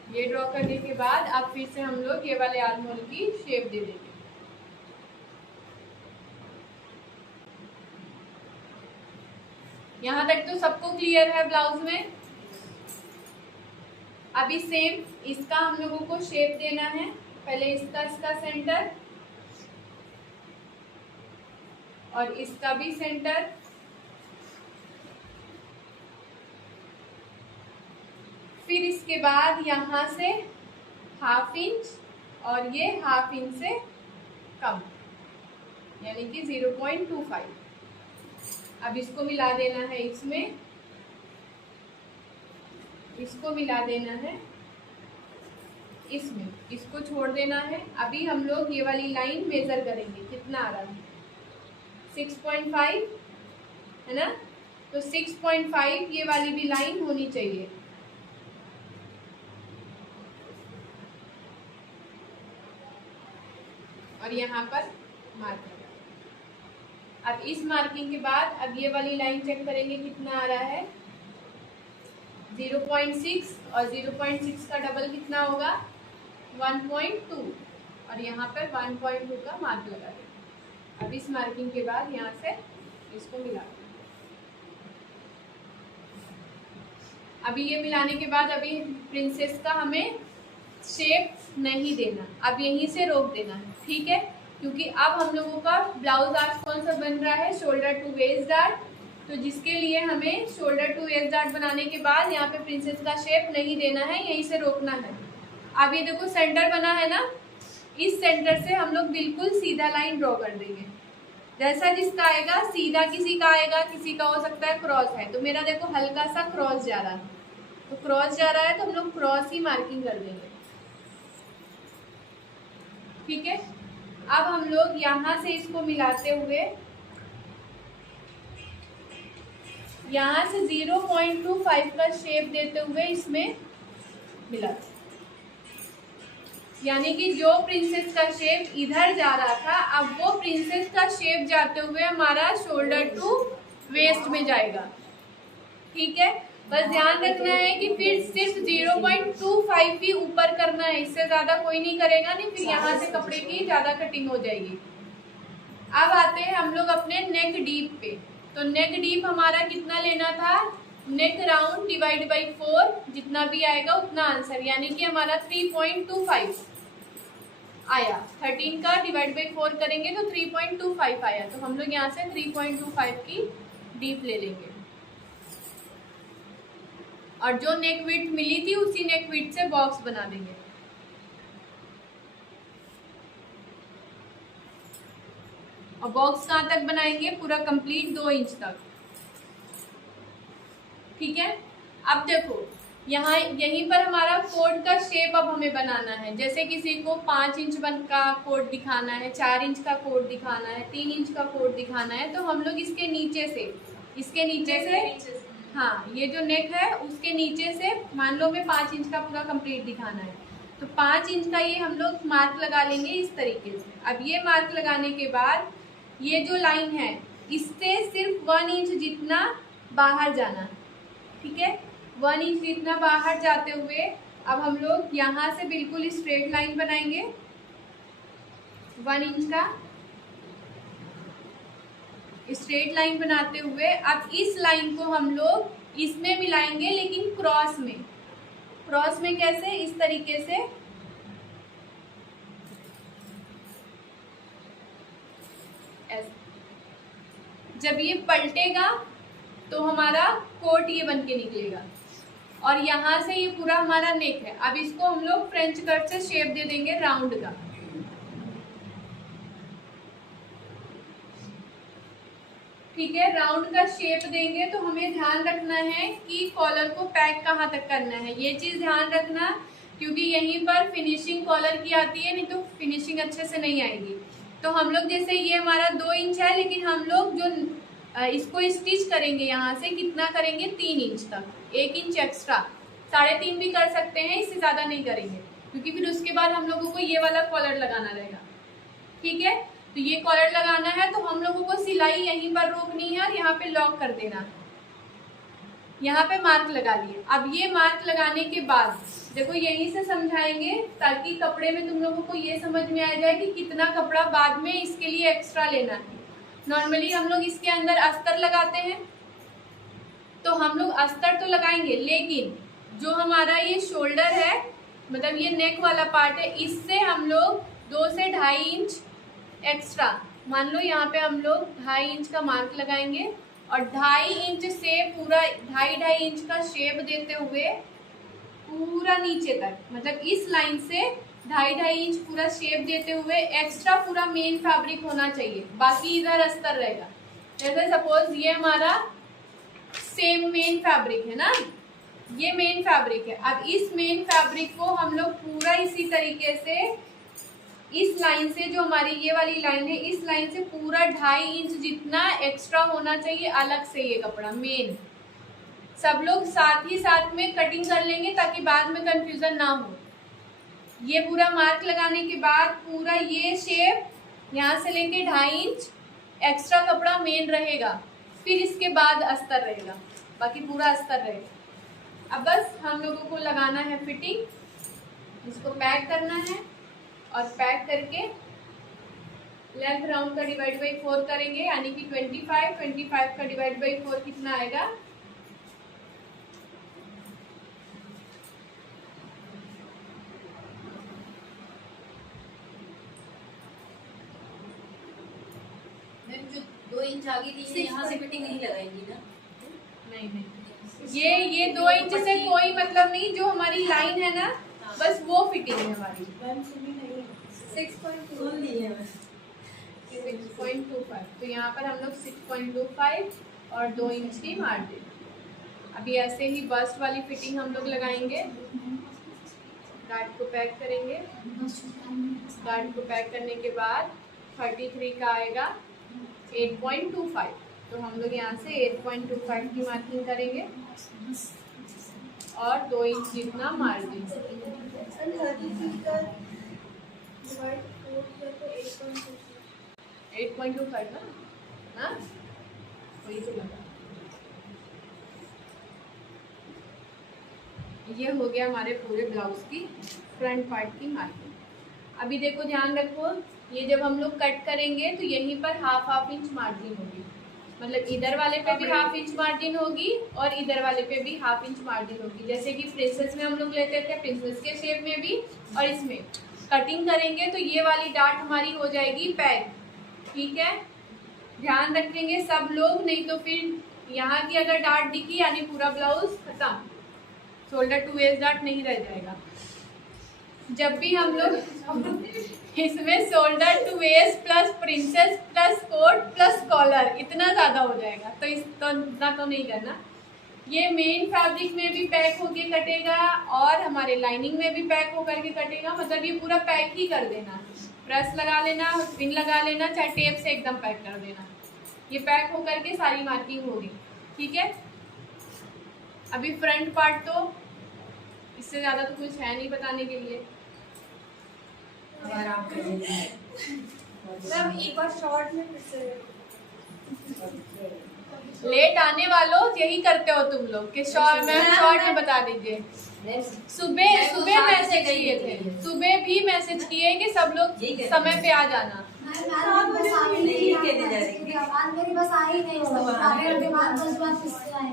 ये ड्रॉ करने के बाद अब फिर से हम लोग ये वाले आर्म होल की शेप दे देंगे। यहाँ तक तो सबको क्लियर है ब्लाउज में। अभी सेम इसका हम लोगों को शेप देना है। पहले इसका सेंटर और इसका भी सेंटर, फिर इसके बाद यहाँ से हाफ इंच और ये हाफ इंच से कम, यानी कि 0.25। अब इसको मिला देना है इसमें, इसको मिला देना है इसमें, इसको छोड़ देना है। अभी हम लोग ये वाली लाइन मेजर करेंगे कितना आ रहा है, 6.5 है ना, तो 6.5 ये वाली भी लाइन होनी चाहिए। और यहाँ पर मार्क लगा। अब इस मार्किंग के बाद अब ये वाली लाइन चेक करेंगे कितना आ रहा है, 0.6 और 0.6 का डबल कितना होगा 1.2 और यहाँ पर 1.2 का मार्क लगा देंगे। अब इस मार्किंग के बाद यहाँ से इसको मिला देंगे। अभी ये मिलाने के बाद अभी प्रिंसेस का हमें शेप नहीं देना, अब यहीं से रोक देना है, ठीक है। क्योंकि अब हम लोगों का ब्लाउज आज कौन सा बन रहा है, शोल्डर टू वेस्ट डार्ट, तो जिसके लिए हमें शोल्डर टू वेस्ट डार्ट बनाने के बाद यहाँ पे प्रिंसेस का शेप नहीं देना है, यहीं से रोकना है। अब ये देखो सेंटर बना है ना, इस सेंटर से हम लोग बिल्कुल सीधा लाइन ड्रॉ कर देंगे। जैसा जिसका आएगा, सीधा किसी का आएगा, किसी का हो सकता है क्रॉस है, तो मेरा देखो हल्का सा क्रॉस जा रहा है, तो क्रॉस जा रहा है तो हम लोग क्रॉस ही मार्किंग कर देंगे, ठीक है। अब हम लोग यहाँ से इसको मिलाते हुए यहाँ से 0.25 का शेप देते हुए इसमें मिलाते, यानी कि जो प्रिंसेस का शेप इधर जा रहा था अब वो प्रिंसेस का शेप जाते हुए हमारा शोल्डर टू वेस्ट में जाएगा। ठीक है, बस ध्यान रखना है कि फिर सिर्फ 0.25 ही ऊपर करना है, इससे ज्यादा कोई नहीं करेगा, नहीं फिर यहाँ से कपड़े की ज्यादा कटिंग हो जाएगी। अब आते हैं हम लोग अपने नेक डीप पे। तो नेक डीप हमारा कितना लेना था, नेक राउंड डिवाइड बाई 4, जितना भी आएगा उतना आंसर, यानी कि हमारा 3.25 आया। 13 का डिवाइड बाई 4 करेंगे तो 3.25 आया, तो हम लोग यहाँ से 3.25 की डीप ले लेंगे और जो नेक विड्थ मिली थी उसी नेक विड्थ से बॉक्स बना देंगे। और बॉक्स कहाँ तक बनाएंगे, पूरा कंप्लीट 2 इंच तक, ठीक है। अब देखो यहाँ यहीं पर हमारा कोट का शेप अब हमें बनाना है। जैसे किसी को 5 इंच का कोट दिखाना है, 4 इंच का कोट दिखाना है, 3 इंच का कोट दिखाना है, तो हम लोग इसके नीचे से हाँ, ये जो नेक है उसके नीचे से मान लो मैं 5 इंच का पूरा कंप्लीट दिखाना है, तो 5 इंच का ये हम लोग मार्क लगा लेंगे इस तरीके से। अब ये मार्क लगाने के बाद ये जो लाइन है इससे सिर्फ 1 इंच जितना बाहर जाना है, ठीक है। 1 इंच जितना बाहर जाते हुए अब हम लोग यहाँ से बिल्कुल स्ट्रेट लाइन बनाएंगे 1 इंच का स्ट्रेट लाइन बनाते हुए अब इस लाइन को हम लोग इसमें मिलाएंगे, लेकिन क्रॉस में कैसे, इस तरीके से ऐसे। जब ये पलटेगा तो हमारा कोट ये बन के निकलेगा और यहाँ से ये पूरा हमारा नेक है। अब इसको हम लोग फ्रेंच कट से शेप दे देंगे राउंड का, ठीक है। राउंड का शेप देंगे तो हमें ध्यान रखना है कि कॉलर को पैक कहाँ तक करना है, ये चीज ध्यान रखना, क्योंकि यहीं पर फिनिशिंग कॉलर की आती है, नहीं तो फिनिशिंग अच्छे से नहीं आएगी। तो हम लोग जैसे ये हमारा 2 इंच है, लेकिन हम लोग जो इसको स्टिच करेंगे यहाँ से कितना करेंगे, 3 इंच तक, 1 इंच एक्स्ट्रा, 3.5 भी कर सकते हैं, इससे ज्यादा नहीं करेंगे, क्योंकि फिर उसके बाद हम लोगों को ये वाला कॉलर लगाना रहेगा, ठीक है। तो ये कॉलर लगाना है तो हम लोगों को सिलाई यहीं पर रोकनी है और यहाँ पे लॉक कर देना है। यहाँ पे मार्क लगा लिए। अब ये मार्क लगाने के बाद देखो यहीं से समझाएंगे ताकि कपड़े में तुम लोगों को ये समझ में आ जाए कि कितना कपड़ा बाद में इसके लिए एक्स्ट्रा लेना है। नॉर्मली हम लोग इसके अंदर अस्तर लगाते हैं, तो हम लोग अस्तर तो लगाएंगे, लेकिन जो हमारा ये शोल्डर है, मतलब ये नेक वाला पार्ट है, इससे हम लोग 2 से 2.5 इंच एक्स्ट्रा, मान लो यहाँ पे हम लोग 2.5 इंच का मार्क लगाएंगे और 2.5 इंच से पूरा 2.5 इंच का शेप देते हुए पूरा नीचे तक, मतलब इस लाइन से 2.5 इंच पूरा शेप देते हुए एक्स्ट्रा पूरा मेन फैब्रिक होना चाहिए, बाकी इधर अस्तर रहेगा। जैसे सपोज ये हमारा सेम मेन फैब्रिक है ना, ये मेन फैब्रिक है। अब इस मेन फैब्रिक को हम लोग पूरा इसी तरीके से इस लाइन से, जो हमारी ये वाली लाइन है, इस लाइन से पूरा 2.5 इंच जितना एक्स्ट्रा होना चाहिए अलग से ये कपड़ा मेन। सब लोग साथ ही साथ में कटिंग कर लेंगे ताकि बाद में कंफ्यूजन ना हो। ये पूरा मार्क लगाने के बाद पूरा ये शेप यहाँ से लेके 2.5 इंच एक्स्ट्रा कपड़ा मेन रहेगा, फिर इसके बाद अस्तर रहेगा, बाकी पूरा अस्तर रहेगा। अब बस हम लोगों को लगाना है फिटिंग, इसको पैक करना है और पैक करके लेंथ राउंड का डिवाइड बाई 4 करेंगे, यानी कि 25 का डिवाइड बाई 4 कितना आएगा, मैम जो 2 इंच आगे दी है यहाँ से फिटिंग नहीं लगाएंगी ना? नहीं, ये 2 इंच से कोई मतलब नहीं, जो हमारी लाइन है ना बस वो फिटिंग है हमारी। 6.25, तो यहाँ पर हम लोग 6.25 और 2 इंच की मार देंगे। अभी ऐसे ही बस्ट वाली फिटिंग हम लोग लगाएंगे, गार्ड को पैक करेंगे। गार्ड को पैक करने के बाद 33 का आएगा 8.25, तो हम लोग यहाँ से 8.25 की मार्किंग करेंगे और 2 इंच जितना मार देंगे। 8.25 ना, हाँ वही तो लगा। ये हो गया हमारे पूरे ब्लाउज की फ्रंट पार्ट की मार्किंग। अभी देखो ध्यान रखो, ये जब हम लोग कट करेंगे तो यहीं पर हाफ इंच मार्जिन होगी, मतलब इधर वाले पे भी हाफ इंच मार्जिन होगी और इधर वाले पे भी हाफ इंच मार्जिन होगी। जैसे कि प्रिंसेस में हम लोग लेते थे, प्रिंसेस के शेप में भी, और इसमें कटिंग करेंगे तो ये वाली डार्ट हमारी हो जाएगी पैक। ठीक है, ध्यान रखेंगे सब लोग, नहीं तो फिर यहाँ की अगर डार्ट दिखी यानी पूरा ब्लाउज खत्म, शोल्डर टू वेस्ट डार्ट नहीं रह जाएगा। जब भी हम लोग इसमें shoulder to waist plus princess plus coat plus collar इतना ज़्यादा हो जाएगा, तो इतना तो नहीं करना। ये मेन फैब्रिक में भी पैक होके कटेगा और हमारे लाइनिंग में भी पैक होकर के कटेगा, मतलब ये पूरा पैक ही कर देना। प्रेस लगा लेना, पिन लगा लेना, चाहे टेप से एकदम पैक कर देना। ये पैक होकर के सारी मार्किंग होगी। ठीक है, अभी फ्रंट पार्ट तो इससे ज़्यादा तो कुछ है नहीं बताने के लिए। आराम कर लेते हैं। मैम एक बार शॉर्ट में फिर से लेट आने वालों यही करते हो तुम लोग कि शॉर्ट में बता दीजिए। सुबह मैसेज किए थे, सुबह भी मैसेज किए कि सब लोग समय पे आ जाना।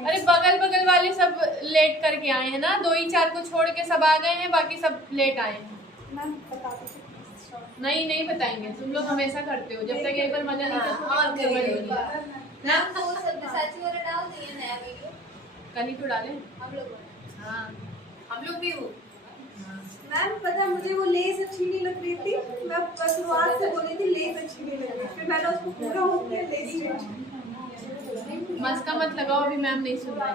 अरे बगल वाले सब लेट करके आए हैं ना, 2 ही 4 को छोड़ के सब आ गए हैं, बाकी सब लेट आए हैं। नहीं बताएंगे, तुम लोग हमेशा करते हो, जब तक एक बार मजा नहीं मैम वो सब्यसाची वाला डाल दिए नया वीडियो, कल ही तो डाले हम लोग। हाँ, हम लोग भी हो। मैम पता मुझे वो लेस अच्छी नहीं लग रही थी, मैं शुरुआत से बोली थी लेस अच्छी नहीं लग रही, फिर मैंने उसको पूरा हो गया लेस मस्का मत लगाओ, अभी मैम नहीं सुन रही।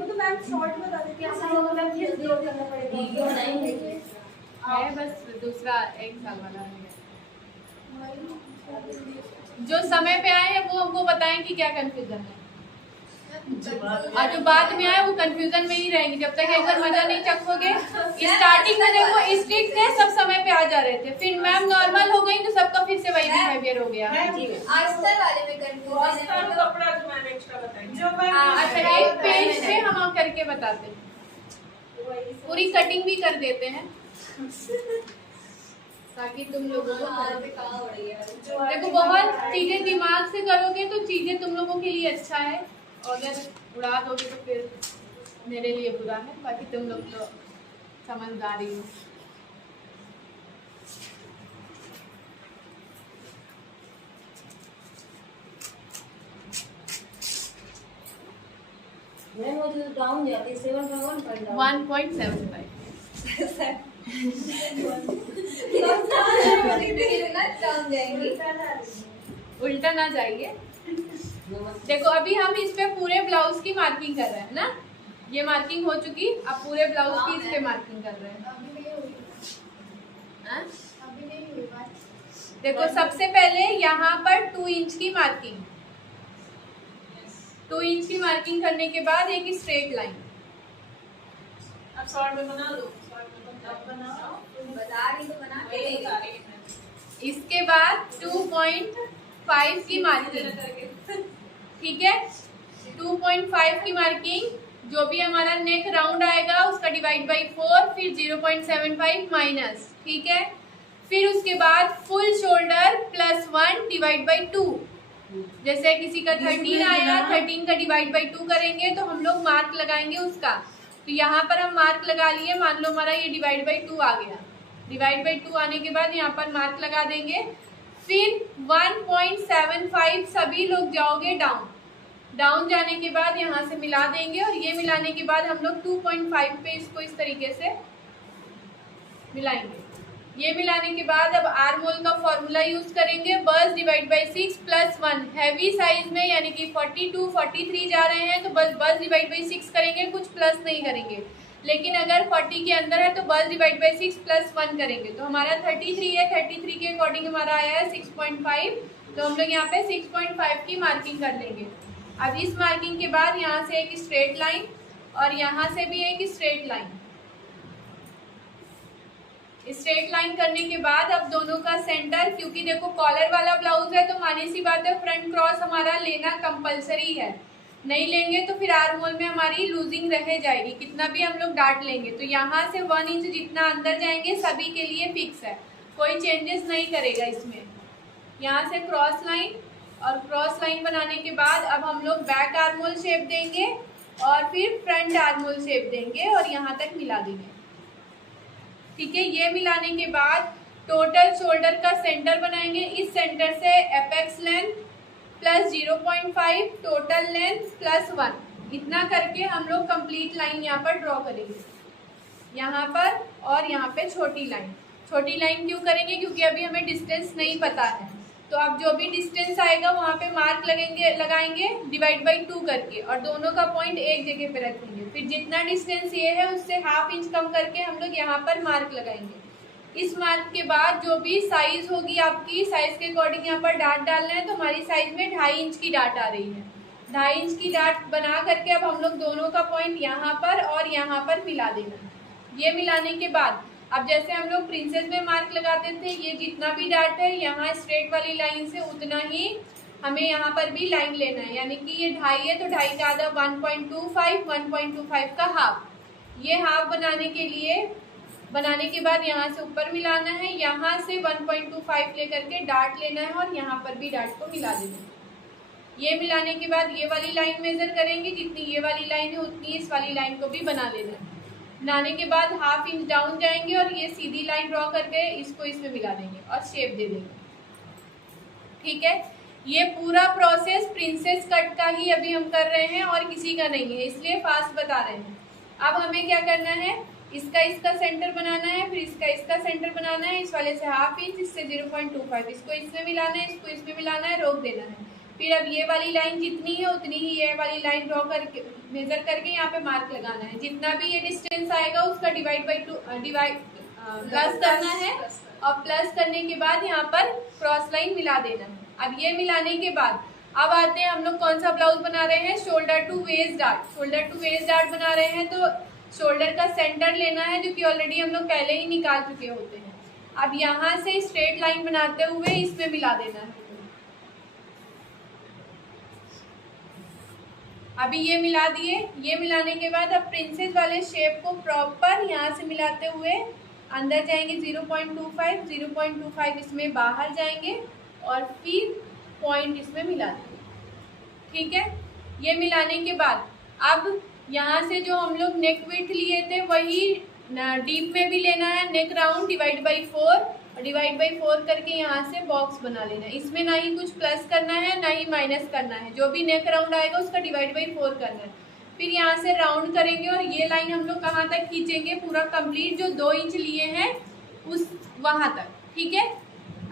तो मैम शॉर्ट बता देती है बस दूसरा 1 साल वाला है। जो समय पे आए हैं वो हमको बताएं कि क्या कंफ्यूजन है, और जो बाद में आए वो कंफ्यूजन में ही रहेंगे जब तक एक बार मजा नहीं चखोगे। स्टार्टिंग में देखो स्ट्रिक्ट थे, सब समय पे आ जा रहे थे, फिर मैम नॉर्मल हो गई तो सबका फिर से वही बिहेवियर हो गया। अस्तर वाले में कंफ्यूजन कपड़ा जो मैम एक्स्ट्रा बताएंगे अच्छा, एक पेज पे हम करके बताते हैं, पूरी कटिंग भी कर देते हैं ताकि तुम लोगों को देखो बहुत चीजें दिमाग से करोगे तो चीजें तुम लोगों के लिए अच्छा है, और अगर उड़ा दोगे तो फिर मेरे लिए बुरा है। बाकी तुम लोग तो समझदारी हो। मैं वो जो डाउन जाती 7.1 1.75 उल्टा ना जाइए। देखो अभी हम इस पे पूरे ब्लाउज की मार्किंग कर रहे हैं ना, ये मार्किंग हो चुकी, अब पूरे ब्लाउज की इस पे मार्किंग कर रहे हैं। देखो सबसे पहले यहाँ पर 2 इंच की मार्किंग, 2 इंच की मार्किंग करने के बाद एक स्ट्रेट लाइन। अब शॉर्ट में बना लो, बता रही तो बना के इसके बाद 2.5 की मार्किंग, ठीक है, 2.5 की मार्किंग, जो भी हमारा नेक राउंड आएगा उसका डिवाइड बाई 4, फिर 0.75 माइनस, ठीक है। फिर उसके बाद फुल शोल्डर +1 डिवाइड बाई 2, जैसे किसी का 13 आया, 13 का डिवाइड बाई 2 करेंगे तो हम लोग मार्क लगाएंगे उसका। तो यहाँ पर हम मार्क लगा लिए, मान लो हमारा ये डिवाइड बाई 2 आ गया, डिवाइड बाई 2 आने के बाद यहाँ पर मार्क लगा देंगे। फिर 1.75 सभी लोग जाओगे डाउन, डाउन जाने के बाद यहाँ से मिला देंगे, और ये मिलाने के बाद हम लोग 2.5 पे इसको इस तरीके से मिलाएंगे। ये मिलाने के बाद अब आर्म होल का फॉर्मूला यूज करेंगे, बस डिवाइड बाई 6 +1। हैवी साइज में यानी कि 42, 43 जा रहे हैं तो बस डिवाइड बाई 6 करेंगे, कुछ प्लस नहीं करेंगे। लेकिन अगर 40 के अंदर है तो बस डिवाइड बाई 6 +1 करेंगे। तो हमारा 33 है, 33 के अकॉर्डिंग हमारा आया है 6.5, तो हम लोग यहाँ पे 6.5 की मार्किंग कर लेंगे। अब इस मार्किंग के बाद यहाँ से एक स्ट्रेट लाइन और यहाँ से भी एक स्ट्रेट लाइन, स्ट्रेट लाइन करने के बाद अब दोनों का सेंटर, क्योंकि देखो कॉलर वाला ब्लाउज है तो मानी सी बात है फ्रंट क्रॉस हमारा लेना कंपलसरी है, नहीं लेंगे तो फिर आर्म होल में हमारी लूजिंग रह जाएगी, कितना भी हम लोग डाट लेंगे। तो यहाँ से 1 इंच जितना अंदर जाएंगे सभी के लिए फिक्स है, कोई चेंजेस नहीं करेगा इसमें। यहाँ से क्रॉस लाइन, और क्रॉस लाइन बनाने के बाद अब हम लोग बैक आर्म होल शेप देंगे और फिर फ्रंट आर्म होल शेप देंगे और यहाँ तक मिला देंगे। ठीक है, ये मिलाने के बाद टोटल शोल्डर का सेंटर बनाएंगे। इस सेंटर से apex length plus 0.5 total length plus 1, इतना करके हम लोग कंप्लीट लाइन यहाँ पर ड्रॉ करेंगे, यहाँ पर और यहाँ पे छोटी लाइन। छोटी लाइन क्यों करेंगे, क्योंकि अभी हमें डिस्टेंस नहीं पता है, तो अब जो भी डिस्टेंस आएगा वहाँ पे मार्क लगाएंगे डिवाइड बाई 2 करके, और दोनों का पॉइंट एक जगह पे रखेंगे। फिर जितना डिस्टेंस ये है उससे ½ इंच कम करके हम लोग यहाँ पर मार्क लगाएंगे। इस मार्क के बाद जो भी साइज होगी आपकी, साइज के अकॉर्डिंग यहाँ पर डाट डालना है। तो हमारी साइज में 2.5 इंच की डाट आ रही है, 2.5 इंच की डाट बना करके अब हम लोग दोनों का पॉइंट यहाँ पर और यहाँ पर मिला देना है। ये मिलाने के बाद अब जैसे हम लोग प्रिंसेस में मार्क लगाते थे, ये जितना भी डाट है यहाँ स्ट्रेट वाली लाइन से उतना ही हमें यहाँ पर भी लाइन लेना है, यानी कि ये 2.5 है तो 2.5 का आधा 1.25, 1.25 का हाफ। ये हाफ बनाने के बाद यहाँ से ऊपर मिलाना है, यहाँ से 1.25 लेकर के डाट लेना है और यहाँ पर भी डाट को मिला देना है। ये मिलाने के बाद ये वाली लाइन मेजर करेंगे, जितनी ये वाली लाइन है उतनी इस वाली लाइन को भी बना लेना है। बनाने के बाद ½ इंच डाउन जाएंगे और ये सीधी लाइन ड्रॉ करके इसको इसमें मिला देंगे और शेप दे देंगे। ठीक है, ये पूरा प्रोसेस प्रिंसेस कट का ही अभी हम कर रहे हैं और किसी का नहीं है, इसलिए फास्ट बता रहे हैं। अब हमें क्या करना है, इसका सेंटर बनाना है, फिर इसका सेंटर बनाना है, इस वाले से ½ इंच, इससे 0.25, इसको इसमें मिलाना है, इसको इसमें मिलाना है, रोक देना है। फिर अब ये वाली लाइन जितनी है उतनी ही ये वाली लाइन ड्रॉ करके मेजर करके यहाँ पे मार्क लगाना है। जितना भी ये डिस्टेंस आएगा उसका प्लस करना है, और प्लस करने के बाद यहाँ पर क्रॉस लाइन मिला देना है। अब ये मिलाने के बाद अब आते हैं हम लोग कौन सा ब्लाउज बना रहे हैं, shoulder to waist dart. Shoulder to waist dart बना रहे हैं तो शोल्डर का सेंटर लेना है, जो कि ऑलरेडी हम लोग पहले ही निकाल चुके होते हैं। अब यहाँ से स्ट्रेट लाइन बनाते हुए इसमें मिला देना है। अभी ये मिला दिए। ये मिलाने के बाद अब प्रिंसेस वाले शेप को प्रॉपर यहाँ से मिलाते हुए अंदर जाएंगे 0.25 इसमें बाहर जाएंगे और फिर पॉइंट इसमें मिला देंगे। ठीक है, ये मिलाने के बाद अब यहाँ से जो हम लोग नेक विड्थ लिए थे वही डीप में भी लेना है। नेक राउंड डिवाइड बाई 4 करके यहाँ से बॉक्स बना लेना है। इसमें ना ही कुछ प्लस करना है ना ही माइनस करना है, जो भी नेक राउंड आएगा उसका डिवाइड बाई 4 करना है। फिर यहाँ से राउंड करेंगे और ये लाइन हम लोग कहाँ तक खींचेंगे, पूरा कंप्लीट जो 2 इंच लिए हैं उस वहाँ तक। ठीक है,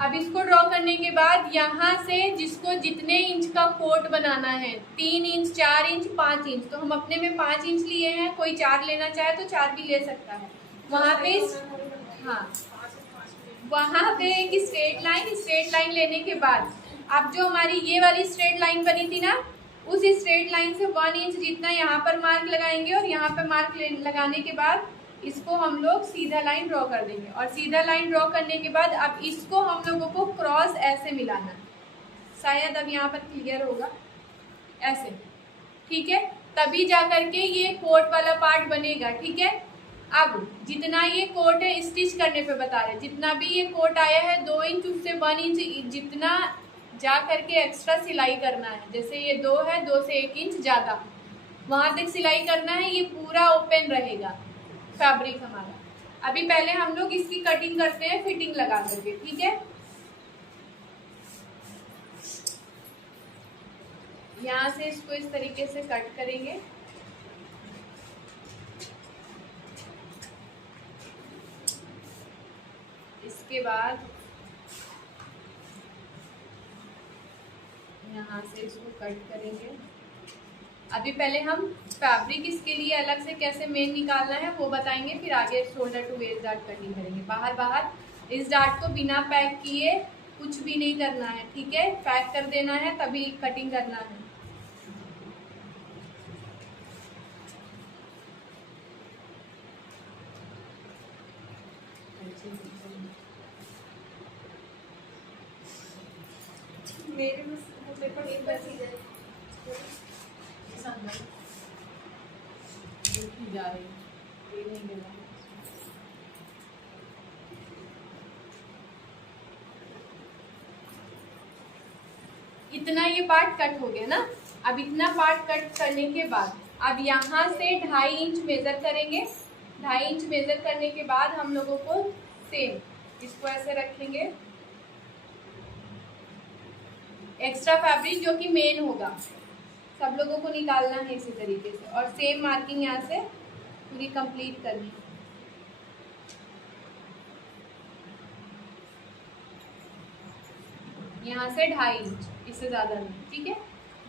अब इसको ड्रॉ करने के बाद यहाँ से जिसको जितने इंच का कोट बनाना है, 3 इंच 4 इंच 5 इंच, तो हम अपने में 5 इंच लिए हैं, कोई 4 लेना चाहे तो 4 भी ले सकता है। वहाँ पे हाँ, वहाँ पे एक स्ट्रेट लाइन लेने के बाद अब जो हमारी ये वाली स्ट्रेट लाइन बनी थी ना, उस स्ट्रेट लाइन से 1 इंच जितना यहाँ पर मार्क लगाएंगे और यहाँ पर मार्क लगाने के बाद इसको हम लोग सीधा लाइन ड्रॉ कर देंगे। और सीधा लाइन ड्रॉ करने के बाद अब इसको हम लोगों को क्रॉस ऐसे मिलाना है, शायद अब यहाँ पर क्लियर होगा, ऐसे। ठीक है, तभी जा करके ये कोट वाला पार्ट बनेगा। ठीक है, अब जितना ये कोट है स्टिच करने पे बता रहे, जितना भी ये कोट आया है 2 इंच उससे 1 इंच जितना जा करके एक्स्ट्रा सिलाई करना है। जैसे ये 2 है, 2 से 1 इंच ज़्यादा वहाँ तक सिलाई करना है। ये पूरा ओपन रहेगा फैब्रिक हमारा। अभी पहले हम लोग इसकी कटिंग करते हैं फिटिंग लगा करके। ठीक है, यहाँ से इसको इस तरीके से कट करेंगे। इसके बाद यहाँ से इसको कट करेंगे। अभी पहले हम फैब्रिक इसके लिए अलग से कैसे मेन निकालना है वो बताएंगे, फिर आगे shoulder to waist dart cutting करेंगे। बाहर इस डार्ट को बिना पैक किए कुछ भी नहीं करना है। ठीक है, पैक कर देना है तभी कटिंग करना है। मेरे मुझे पर एक बार चीज़ जा रही ये नहीं मिला। इतना ये पार्ट कट हो गया ना। अब इतना पार्ट कट करने के बाद अब यहाँ से 2.5 इंच मेजर करेंगे। 2.5 इंच मेजर करने के बाद हम लोगों को सेम इसको ऐसे रखेंगे। एक्स्ट्रा फैब्रिक जो कि मेन होगा सब लोगों को निकालना है इसी तरीके से, और सेम मार्किंग यहाँ से पूरी कंप्लीट करनी है। यहाँ से 2.5 इंच, इससे ज़्यादा नहीं, ठीक है।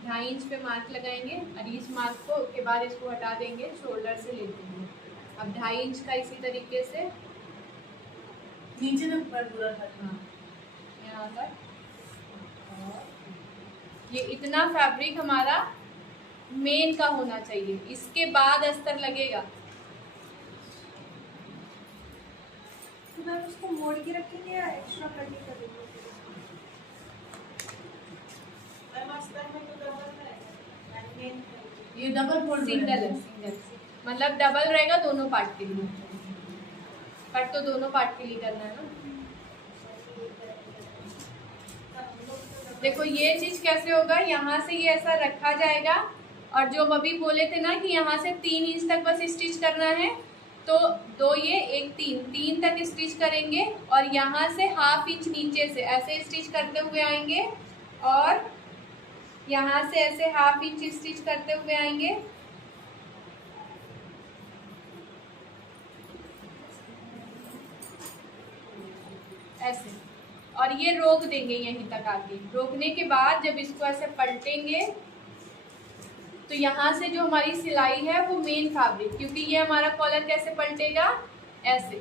2.5 इंच पे मार्क लगाएंगे और इस मार्क को के बाद इसको हटा देंगे, शोल्डर से ले लेंगे। अब 2.5 इंच का इसी तरीके से नीचे ना पूरा हाँ यहाँ तक। ये इतना फैब्रिक हमारा मेन का होना चाहिए, इसके बाद अस्तर लगेगा। तो मैम उसको मोड़ के रखेंगे या एक्स्ट्रा कटिंग करेंगे? ये डबल फोल्ड सिंगल है, सिंगल मतलब डबल रहेगा दोनों पार्ट के लिए। कट तो दोनों पार्ट के लिए करना है ना। देखो ये चीज कैसे होगा, यहाँ से ये ऐसा रखा जाएगा और जो अभी बोले थे ना कि यहाँ से 3 इंच तक बस स्टिच करना है, तो 2 ये 1 3 तक स्टिच करेंगे और यहाँ से 1/2 इंच नीचे से ऐसे स्टिच करते हुए आएंगे और यहाँ से ऐसे 1/2 इंच स्टिच करते हुए आएंगे। ऐसे, और ये रोक देंगे यहीं तक आके। रोकने के बाद जब इसको ऐसे पलटेंगे तो यहाँ से जो हमारी सिलाई है वो मेन फैब्रिक, क्योंकि ये हमारा कॉलर कैसे पलटेगा, ऐसे।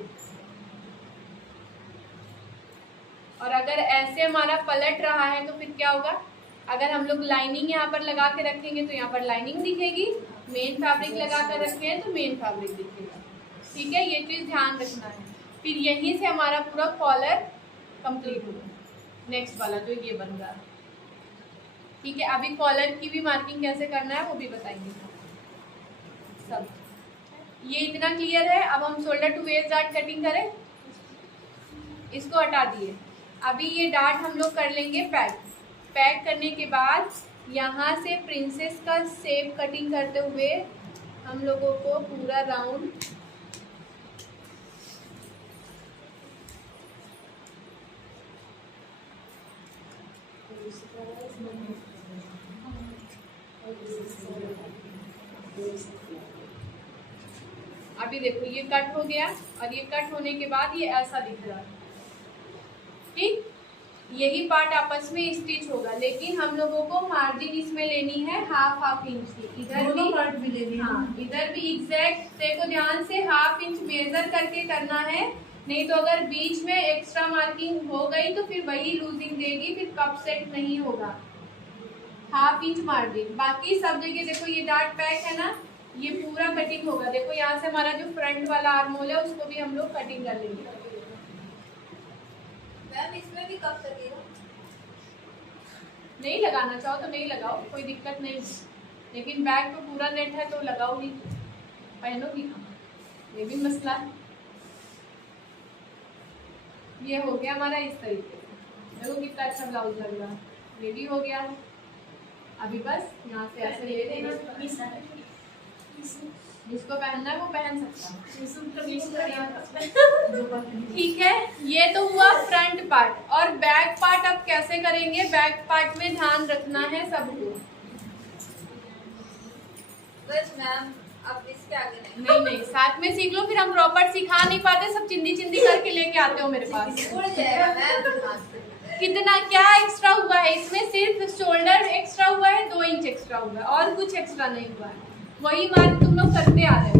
और अगर ऐसे हमारा पलट रहा है तो फिर क्या होगा, अगर हम लोग लाइनिंग यहाँ पर लगा के रखेंगे तो यहाँ पर लाइनिंग दिखेगी, मेन फैब्रिक लगा कर रखे हैं तो मेन फैब्रिक दिखेगा। ठीक है, ये चीज़ ध्यान रखना है। फिर यहीं से हमारा पूरा कॉलर कंप्लीट होगा, नेक्स्ट वाला जो ये बन रहा है। ठीक है, अभी कॉलर की भी मार्किंग कैसे करना है वो भी बताएंगे सब। ये इतना क्लियर है। अब हम shoulder to waist dart cutting करें। इसको हटा दिए। अभी ये डार्ट हम लोग कर लेंगे पैक। पैक करने के बाद यहाँ से प्रिंसेस का शेप कटिंग करते हुए हम लोगों को पूरा राउंड अभी देखो ये कट हो गया और ये कट होने के बाद ये ऐसा दिख रहा है। ठीक, यही पार्ट आपस में स्टिच होगा, लेकिन हम लोगों को मार्जिन इसमें लेनी है 1/2 इंच की। इधर भी पार्ट भी लेनी है। हाँ, इधर भी एग्जैक्ट देखो ध्यान से 1/2 इंच मेजर करके करना है, नहीं तो अगर बीच में एक्स्ट्रा मार्किंग हो गई तो फिर वही लूजिंग देगी, फिर कप सेट नहीं होगा। 1/2 इंच मार्जिन। बाकी सब जगह देखो ये डार्ट पैक है ना, ये पूरा कटिंग होगा। देखो यहाँ से हमारा जो फ्रंट वाला आर्म होल है उसको भी हम लोग कटिंग कर लेंगे। मैम इसमें भी कब लगेगा? नहीं लगाना चाहो तो नहीं लगाओ, कोई दिक्कत नहीं, लेकिन बैग तो पूरा नेट है तो लगाओ ही, पहनोगी कहाँ, ये भी मसला है। ये हो गया हमारा इस तरीके से। देखो कितना अच्छा ब्लाउज लग रहा है, रेडी हो गया है। अभी बस यहाँ से ऐसे ले लेना, जिसको पहनना है वो पहन सकता है। ठीक है, ये तो हुआ फ्रंट पार्ट। और बैक पार्ट अब कैसे करेंगे, बैक पार्ट में ध्यान रखना है सबको। बस मैम अब इसके आगे नहीं, साथ में सीख लो, फिर हम प्रॉपर सिखा नहीं पाते, सब चिंदी चिंदी करके लेके आते हो मेरे पास। उड़ जाएगा मैम। कितना क्या एक्स्ट्रा हुआ है इसमें, सिर्फ शोल्डर एक्स्ट्रा हुआ है, 2 इंच एक्स्ट्रा हुआ है, और कुछ एक्स्ट्रा नहीं हुआ है। वही मार्क तुम लोग करते आ रहे हो।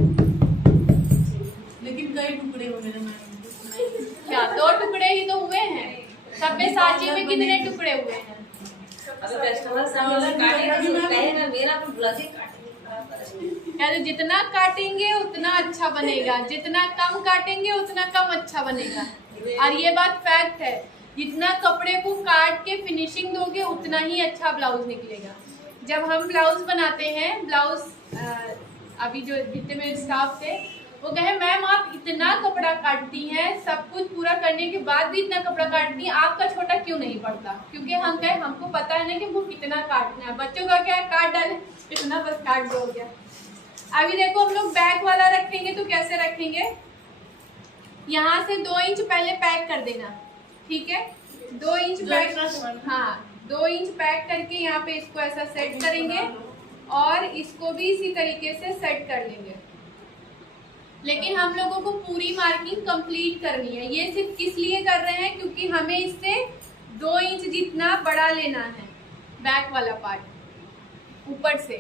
लेकिन कई टुकड़े हो गए मैम। क्या 2 टुकड़े ही तो हुए हैं, सब में साची में कितने टुकड़े हुए हैं? अभी कस्टमर सामने काटेगा तो कहेगा मेरा तो ब्लाउज ही काट कहते जितना काटेंगे उतना अच्छा बनेगा, जितना कम काटेंगे उतना कम अच्छा बनेगा। और ये बात फैक्ट है, जितना कपड़े को काट के फिनिशिंग दोगे उतना ही अच्छा ब्लाउज निकलेगा। जब हम ब्लाउज बनाते हैं, ब्लाउज अभी जो जितने मेरे स्टाफ थे वो कहे मैम आप इतना कपड़ा काटती हैं, सब कुछ पूरा करने के बाद भी इतना कपड़ा काटती हैं, आपका छोटा क्यों नहीं पड़ता? क्योंकि हम कहे हमको पता है ना कि वो कितना काटना है। बच्चों का क्या काट डाले इतना बस काट दो हो गया। अभी देखो हम लोग बैक वाला रखेंगे तो कैसे रखेंगे, यहाँ से 2 इंच पहले पैक कर देना, ठीक है? 2 इंच पैक, हाँ 2 इंच पैक करके यहाँ पे इसको ऐसा सेट करेंगे और इसको भी इसी तरीके से सेट कर लेंगे। लेकिन हम लोगों को पूरी मार्किंग कंप्लीट करनी है। ये सिर्फ किस लिए कर रहे हैं, क्योंकि हमें इससे 2 इंच जितना बड़ा लेना है बैक वाला पार्ट ऊपर से।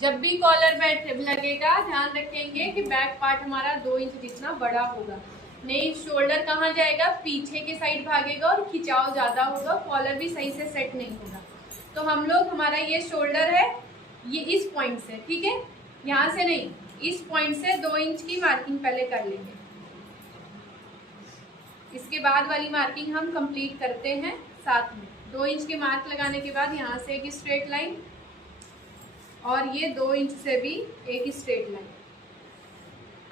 जब भी कॉलर बैठ लगेगा ध्यान रखेंगे कि बैक पार्ट हमारा 2 इंच जितना बड़ा होगा, नहीं शोल्डर कहाँ जाएगा, पीछे के साइड भागेगा और खिंचाव ज्यादा होगा, कॉलर भी सही से सेट नहीं होगा। तो हम लोग, हमारा ये शोल्डर है, ये इस पॉइंट से, ठीक है, यहाँ से नहीं, इस पॉइंट से 2 इंच की मार्किंग पहले कर लेंगे। इसके बाद वाली मार्किंग हम कंप्लीट करते हैं साथ में। 2 इंच के मार्क लगाने के बाद यहाँ से एक स्ट्रेट लाइन और ये 2 इंच से भी एक स्ट्रेट लाइन।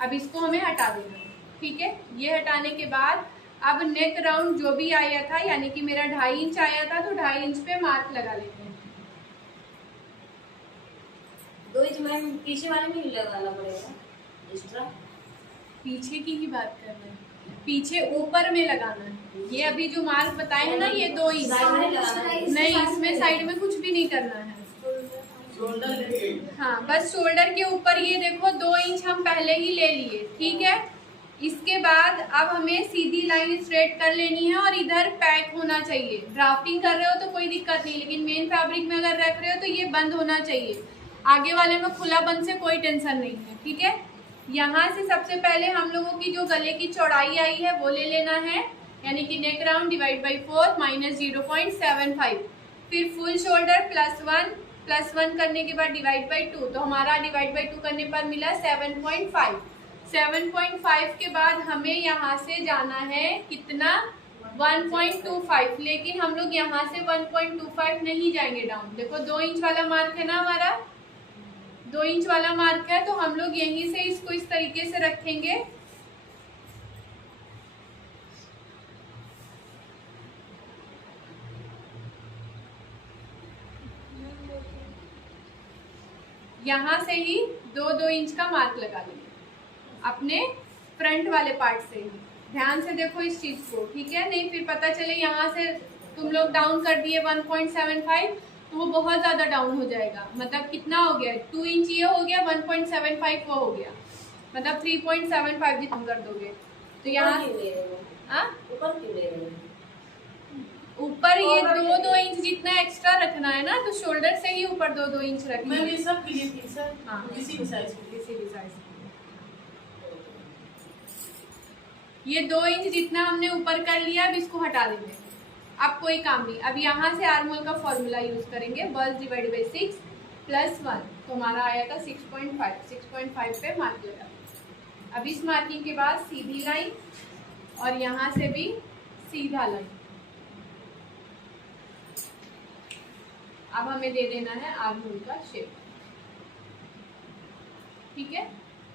अब इसको हमें हटा देना, ठीक है? ये हटाने के बाद अब नेक राउंड जो भी आया था, यानी कि मेरा 2.5 इंच आया था, तो 2.5 इंच पे मार्क लगा लेते हैं। 2 इंच मैम पीछे वाले में ही लगाना पड़ेगा एक्स्ट्रा? पीछे की ही बात कर रहे हैं, पीछे ऊपर में लगाना है। ये अभी जो मार्क बताए हैं ना, ये 2 इंच नहीं, इसमें साइड में कुछ भी नहीं करना है। हाँ बस शोल्डर के ऊपर ये देखो 2 इंच हम पहले ही ले लिए, ठीक है? इसके बाद अब हमें सीधी लाइन स्ट्रेट कर लेनी है और इधर पैक होना चाहिए। ड्राफ्टिंग कर रहे हो तो कोई दिक्कत नहीं, लेकिन मेन फैब्रिक में अगर रख रहे हो तो ये बंद होना चाहिए। आगे वाले में खुला बंद से कोई टेंशन नहीं है, ठीक है? यहाँ से सबसे पहले हम लोगों की जो गले की चौड़ाई आई है वो ले लेना है, यानी कि नेक राउंड डिवाइड बाई 4 माइनस 0.75, फिर फुल शोल्डर प्लस 1 करने के बाद डिवाइड बाई 2, तो हमारा डिवाइड बाई 2 करने पर मिला 7.5। 7.5 के बाद हमें यहाँ से जाना है कितना, 1.25, लेकिन हम लोग यहाँ से 1.25 नहीं जाएंगे डाउन। देखो 2 इंच वाला मार्क है ना हमारा, 2 इंच वाला मार्क है, तो हम लोग यहीं से इसको इस तरीके से रखेंगे। यहाँ से ही 2 इंच का मार्क लगा लेंगे अपने फ्रंट वाले पार्ट से ही। ध्यान से देखो इस चीज को, ठीक है? नहीं फिर पता चले यहाँ से तुम लोग डाउन कर दिए 1.75, तो वो बहुत ज्यादा डाउन हो जाएगा। मतलब कितना हो गया, 2 इंच ये हो गया, 1.75 वो हो गया, मतलब 3.75 भी कम कर दोगे तो यहाँ ऊपर ये 2 इंच जितना एक्स्ट्रा रखना है ना, तो शोल्डर से ही ऊपर 2 इंच रखना है। ये सब क्लियर थी सर? हाँ किसी भी साइज ये 2 इंच जितना हमने ऊपर कर लिया, अब इसको हटा देंगे। अब कोई काम नहीं, अब यहाँ से आर्मोल का फॉर्मूला यूज करेंगे, बस डिवाइड बाई 6 प्लस 1, तो हमारा आया था 6.5 पे मार्क लगा। अब इस मार्किंग के बाद सीधी लाइन और यहाँ से भी सीधा लाइन। अब हमें दे देना है आर्मोल का शेप, ठीक है?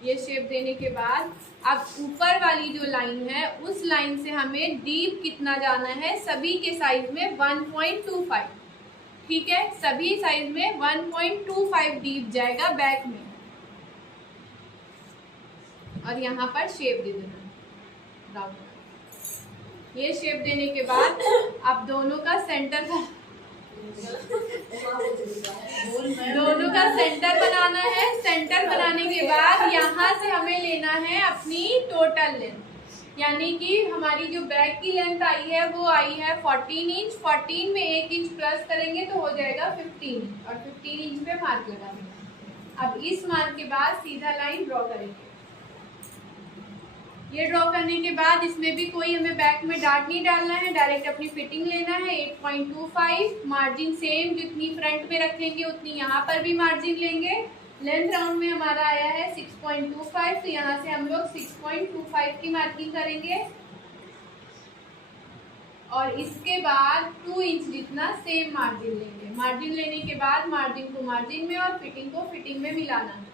ये शेप देने के बाद अब ऊपर वाली जो लाइन है उस लाइन से हमें डीप कितना जाना है, सभी के साइज में 1.25, ठीक है? सभी साइज में 1.25 डीप जाएगा बैक में, और यहाँ पर शेप दे देना राउंड। ये शेप देने के बाद अब दोनों का सेंटर बनाना है। सेंटर बनाने के बाद यहाँ से हमें लेना है अपनी टोटल लेंथ, यानी कि हमारी जो बैक की लेंथ आई है वो आई है 14 इंच। 14 में 1 इंच प्लस करेंगे तो हो जाएगा 15, और 15 इंच पे मार्क लगा देंगे। अब इस मार्क के बाद सीधा लाइन ड्रॉ करेंगे। ये ड्रॉ करने के बाद इसमें भी कोई हमें बैक में डार्ट नहीं डालना है, डायरेक्ट अपनी फिटिंग लेना है 8.25। मार्जिन सेम जितनी फ्रंट में रखेंगे उतनी यहाँ पर भी मार्जिन लेंगे। लेंथ राउंड में हमारा आया है 6.25, तो यहाँ से हम लोग 6.25 की मार्किंग करेंगे और इसके बाद 2 इंच जितना सेम मार्जिन लेंगे। मार्जिन लेने के बाद मार्जिन को मार्जिन में और फिटिंग को फिटिंग में मिलाना है।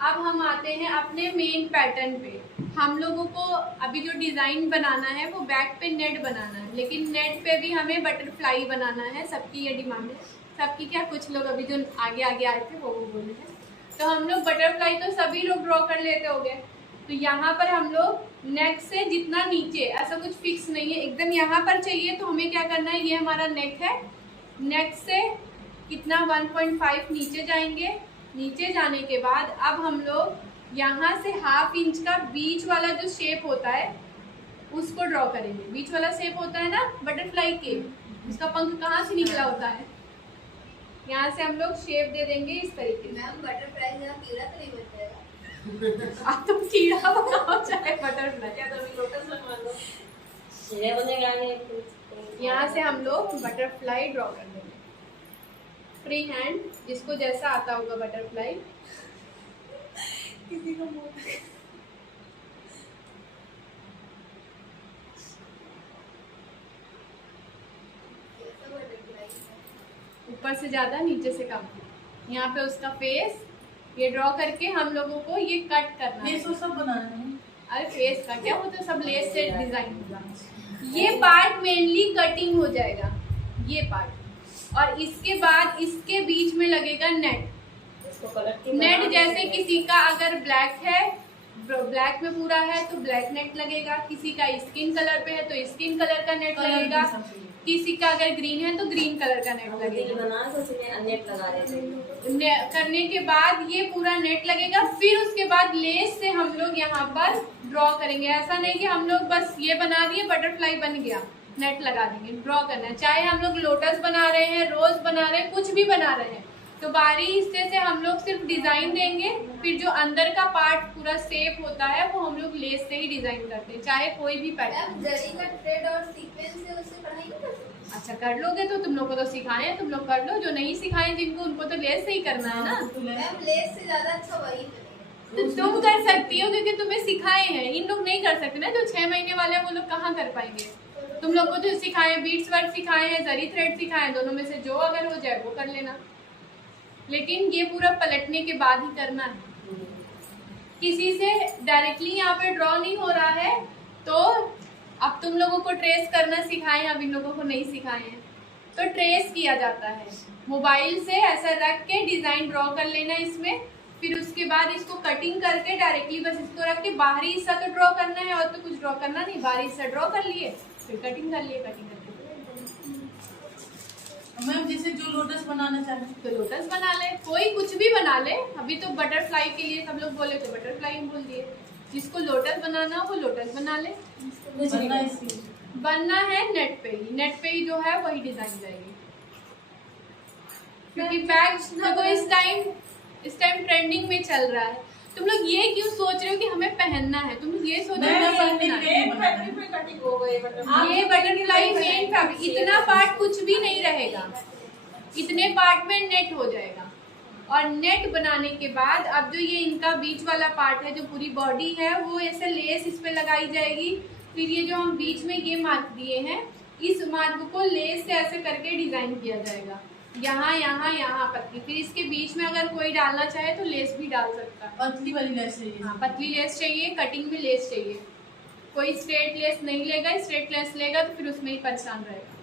अब हम आते हैं अपने मेन पैटर्न पे। हम लोगों को अभी जो डिज़ाइन बनाना है वो बैक पे नेट बनाना है, लेकिन नेट पे भी हमें बटरफ्लाई बनाना है। सबकी ये डिमांड है, सबकी क्या, कुछ लोग अभी जो आगे आगे आए थे वो बोले हैं। तो हम लोग बटरफ्लाई तो सभी लोग ड्रॉ कर लेते होंगे। तो यहाँ पर हम लोग नेक से जितना नीचे, ऐसा कुछ फिक्स नहीं है, एकदम यहाँ पर चाहिए। तो हमें क्या करना है, ये हमारा नेक है, नेक से कितना 1.5 नीचे जाएंगे। नीचे जाने के बाद अब हम लोग यहाँ से 1/2 इंच का बीच वाला जो शेप होता है उसको ड्रॉ करेंगे। बीच वाला शेप होता है ना बटरफ्लाई के, उसका पंख कहाँ से निकला होता है, यहाँ से हम लोग शेप दे देंगे इस तरीके से। मैम बटरफ्लाई जहाँ कीड़ा तो नहीं बन जाएगा? आप तुम कीड़ा बनाओ चाहे बटरफ्लाई, क्या तो लोटस बनवा लो। सीधे बनेगा आगे। यहाँ से हम लोग बटरफ्लाई ड्रॉ कर देंगे। फ्री हैंड, जिसको जैसा आता होगा बटरफ्लाई। किसी को मुंह कैसा बटरफ्लाई है? ऊपर से ज़्यादा नीचे से कम। यहाँ पे उसका फेस ये ड्रॉ करके हम लोगों को ये कट करना है। ये सब बनाना है। अरे फेस का क्या होता है, सब लेस से डिजाइन होगा। ये पार्ट मेनली कटिंग हो जाएगा, ये पार्ट। और इसके बाद इसके बीच में लगेगा नेट। इसको कलर नेट जैसे किसी का अगर ब्लैक है, ब्लैक में पूरा है तो ब्लैक नेट लगेगा, किसी का स्किन कलर पे है तो स्किन कलर का नेट लगेगा, किसी का अगर ग्रीन है तो ग्रीन कलर का नेट लगेगा। बना तो उसमें नेट लगा देते हैं। करने के बाद ये पूरा नेट लगेगा। फिर उसके बाद लेस से हम लोग यहाँ पर ड्रॉ करेंगे। ऐसा नहीं कि हम लोग बस ये बना दिए बटरफ्लाई बन गया, नेट लगा देंगे। ड्रॉ करना है, चाहे हम लोग लोटस बना रहे हैं, रोज बना रहे हैं, कुछ भी बना रहे हैं, तो बाहरी हिस्से से हम लोग सिर्फ डिजाइन देंगे। फिर जो अंदर का पार्ट पूरा शेप होता है वो हम लोग लेस से ही डिजाइन करते हैं, चाहे कोई भी पैटर्न। मैम जरी का थ्रेड और सीक्वेंस से उससे कढ़ाई नहीं कर सकते? अच्छा कर लोगे तो तुम लोग को तो सिखाए हैं, तुम लोग कर लो। जो नहीं सिखाए जिनको, उनको तो लेस से ही करना है ना। मैम लेस से ज्यादा अच्छा वही बनेगा। तो तुम कर सकती हो क्योंकि तुम्हें सिखाए हैं। इन लोग नहीं कर सकते ना, जो 6 महीने वाले हैं वो लोग कहाँ कर पाएंगे। तुम लोग को तो सिखाए, बीट्स वर्क सिखाए हैं, जरी थ्रेड सिखाए हैं, दोनों में से जो अगर हो जाए वो कर लेना। लेकिन ये पूरा पलटने के बाद ही करना है। किसी से डायरेक्टली यहाँ पे ड्रॉ नहीं हो रहा है तो अब तुम लोगों को ट्रेस करना सिखाए हैं, अब इन लोगों को नहीं सिखाए हैं। तो ट्रेस किया जाता है, मोबाइल से ऐसा रख के डिजाइन ड्रॉ कर लेना इसमें। फिर उसके बाद इसको कटिंग करके डायरेक्टली बस इसको रख के बाहरी हिस्सा तो ड्रॉ करना है, और तो कुछ ड्रॉ करना नहीं। बाहरी हिस्सा ड्रॉ कर लिए, फिर कटिंग कर लिए, कटिंग करके मैम जैसे जो लोटस बनाना चाहे तो लोटस बना ले, कोई कुछ भी बना ले। अभी तो बटरफ्लाई के लिए सब लोग बोले तो बटरफ्लाई बोल दिए। जिसको लोटस बनाना हो वो लोटस बना ले। बनना इसकी बनना है नेट पे ही, नेट पे ही जो है वही डिजाइन जाएगी। क्योंकि बैग देखो इस टाइम ट्रेंडिंग में चल रहा है। तुम लोग ये क्यों सोच रहे हो कि हमें पहनना है, तुम लोग ये सोच रहे हो कटिंग हो गई ये बटरफ्लाई मेन फैब्रिक। इतना पार्ट कुछ भी नहीं रहेगा, इतने पार्ट में नेट हो जाएगा। और नेट बनाने के बाद अब जो ये इनका बीच वाला पार्ट है, जो पूरी बॉडी है, वो ऐसे लेस इस पे लगाई जाएगी। फिर ये जो हम बीच में ये मार्क दिए हैं, इस मार्क को लेस से ऐसे करके डिजाइन किया जाएगा, यहाँ यहाँ यहाँ पतली। फिर इसके बीच में अगर कोई डालना चाहे तो लेस भी डाल सकता है। पतली वाली लेस चाहिए। हाँ पतली लेस चाहिए, कटिंग में लेस चाहिए। कोई स्ट्रेट लेस नहीं लेगा, स्ट्रेट लेस लेगा तो फिर उसमें ही परेशान रहेगा।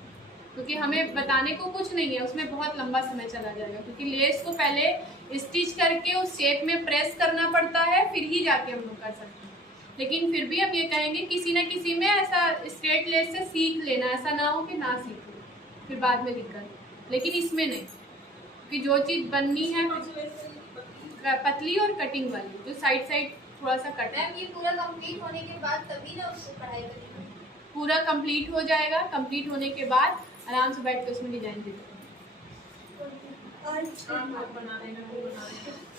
क्योंकि हमें बताने को कुछ नहीं है, उसमें बहुत लंबा समय चला जाएगा। क्योंकि लेस को पहले स्टिच करके उस शेप में प्रेस करना पड़ता है, फिर ही जाके हम लोग कर सकते हैं। लेकिन फिर भी हम ये कहेंगे किसी न किसी में ऐसा स्ट्रेट लेस से सीख लेना, ऐसा ना हो कि ना सीखो फिर बाद में दिक्कत। लेकिन इसमें नहीं, कि जो चीज़ बननी है पतली और कटिंग वाली, जो साइड साइड थोड़ा सा कट है। मैम ये पूरा कंप्लीट होने के बाद तभी ना उसको कढ़ाई बनेगी? पूरा कंप्लीट हो जाएगा, कंप्लीट होने के बाद आराम से बैठ के उसमें डिजाइन दे दो।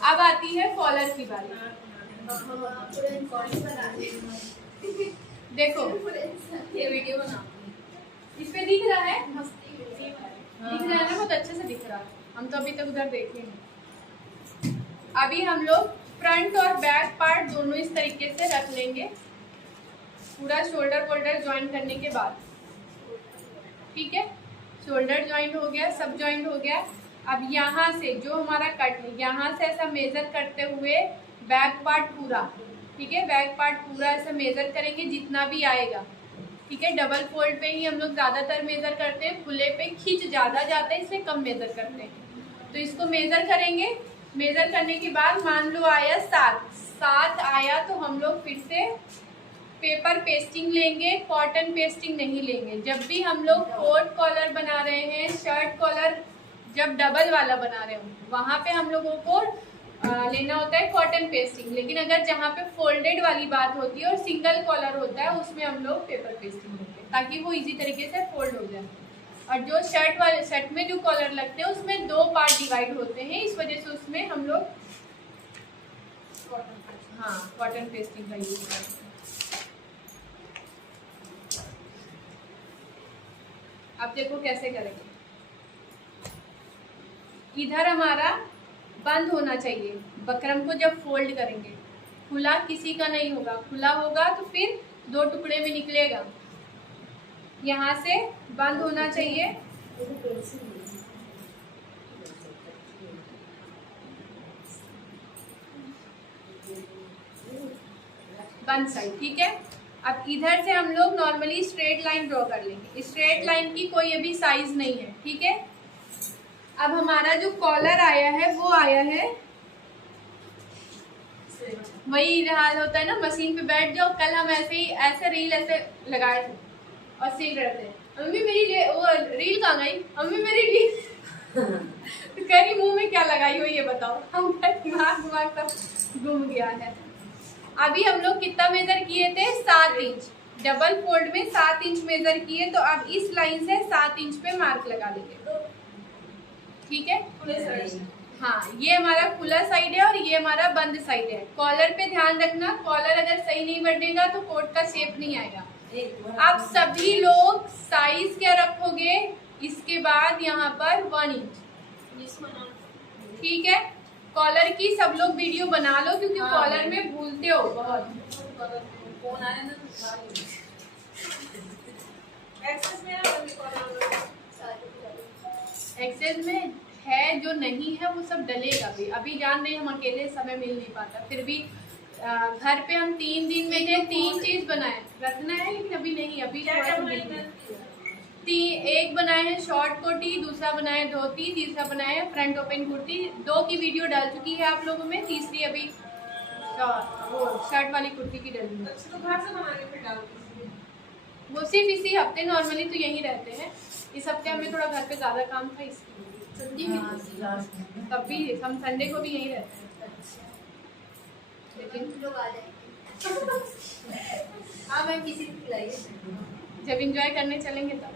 अब आती है कॉलर की बारी। पूरा इन्फॉर्मेशन बना देंगे। देखो ये वीडियो बना इस पे दिख रहा है, दिख रहा है ना, बहुत अच्छे से दिख रहा है। हम तो अभी तक उधर देखे हैं। अभी हम लोग फ्रंट और बैक पार्ट दोनों इस तरीके से रख लेंगे, पूरा शोल्डर वोल्डर ज्वाइन करने के बाद। ठीक है, शोल्डर ज्वाइंट हो गया, सब ज्वाइंट हो गया। अब यहाँ से जो हमारा कट है, यहाँ से ऐसा मेजर करते हुए बैक पार्ट पूरा, ठीक है, बैक पार्ट पूरा ऐसा मेजर करेंगे जितना भी आएगा। ठीक है, डबल फोल्ड पे ही हम लोग ज़्यादातर मेजर करते हैं, खुले पे खींच ज़्यादा जाता है इसलिए कम मेजर करते हैं। तो इसको मेजर करेंगे, मेजर करने के बाद मान लो आया 7 आया तो हम लोग फिर से पेपर पेस्टिंग लेंगे, कॉटन पेस्टिंग नहीं लेंगे। जब भी हम लोग कोट कॉलर बना रहे हैं, शर्ट कॉलर जब डबल वाला बना रहे हो वहाँ पे हम लोगों को लेना होता है कॉटन पेस्टिंग। लेकिन अगर जहाँ पे फोल्डेड वाली बात होती है और सिंगल कॉलर होता है उसमें हम लोग पेपर पेस्टिंग लेते हैं ताकि वो इजी तरीके से फोल्ड हो जाए। और जो शर्ट में जो कॉलर लगते हैं उसमें 2 पार्ट डिवाइड होते हैं, इस वजह से उसमें हम लोग कॉटन पेस्टिंग का यूज करते हैं। अब देखो कैसे करेंगे। इधर हमारा बंद होना चाहिए, बकरम को जब फोल्ड करेंगे खुला किसी का नहीं होगा, खुला होगा तो फिर 2 टुकड़े में निकलेगा। यहाँ से बंद होना चाहिए, बंद साइड। ठीक है, अब इधर से हम लोग नॉर्मली स्ट्रेट लाइन ड्रॉ कर लेंगे। स्ट्रेट लाइन की कोई अभी साइज नहीं है। ठीक है, अब हमारा जो कॉलर आया है वो आया है, वही हाल होता है ना, मशीन पे बैठ जाओ। कल हम ऐसे ही ऐसे रील ऐसे लगाए थे और सीख रहे थे। मम्मी मेरी वो रील कहाँ गई, मम्मी मेरी रील तो कह रही मुंह में क्या लगाई हो ये बताओ। हम दिमाग सब घूम गया है। अभी हम लोग कितना मेजर किए थे, 7 इंच। डबल फोल्ड में 7 इंच मेजर किए, तो अब इस लाइन से 7 इंच पे मार्क लगा लेंगे। ठीक है, हाँ, ये हमारा खुला साइड है और ये हमारा बंद साइड है। कॉलर पे ध्यान रखना, कॉलर अगर सही नहीं बनेगा तो कोट का शेप नहीं आएगा। आप सभी लोग साइज क्या रखोगे, इसके बाद यहाँ पर 1 इंच। ठीक है, कॉलर की सब लोग वीडियो बना लो क्योंकि कॉलर में भूलते हो बहुत। फोन आया ना एक्सेस में है, जो नहीं है वो सब डलेगा भी। अभी जान रहे हम अकेले समय मिल नहीं पाता, फिर भी घर पे हम 3 दिन में जो 3 चीज बनाए रखना है, लेकिन अभी नहीं, अभी एक बनाए हैं शॉर्ट कुर्ती, दूसरा बनाया है धोती, तीसरा बनाया है फ्रंट ओपन कुर्ती। 2 की वीडियो डाल चुकी है आप लोगों में, तीसरी अभी वो शर्ट वाली कुर्ती की डली है। तो घर से बना के फिर डाल वो सिर्फ इसी हफ्ते, नॉर्मली तो यहीं रहते हैं। इस हफ्ते हमें थोड़ा घर पे ज्यादा काम था इसलिए, तब भी हम संडे को भी यहीं रहते हैं। लेकिन लोग आ जाएंगे। हाँ मैम, किसी को खिलाइए जब इंजॉय करने चलेंगे तब।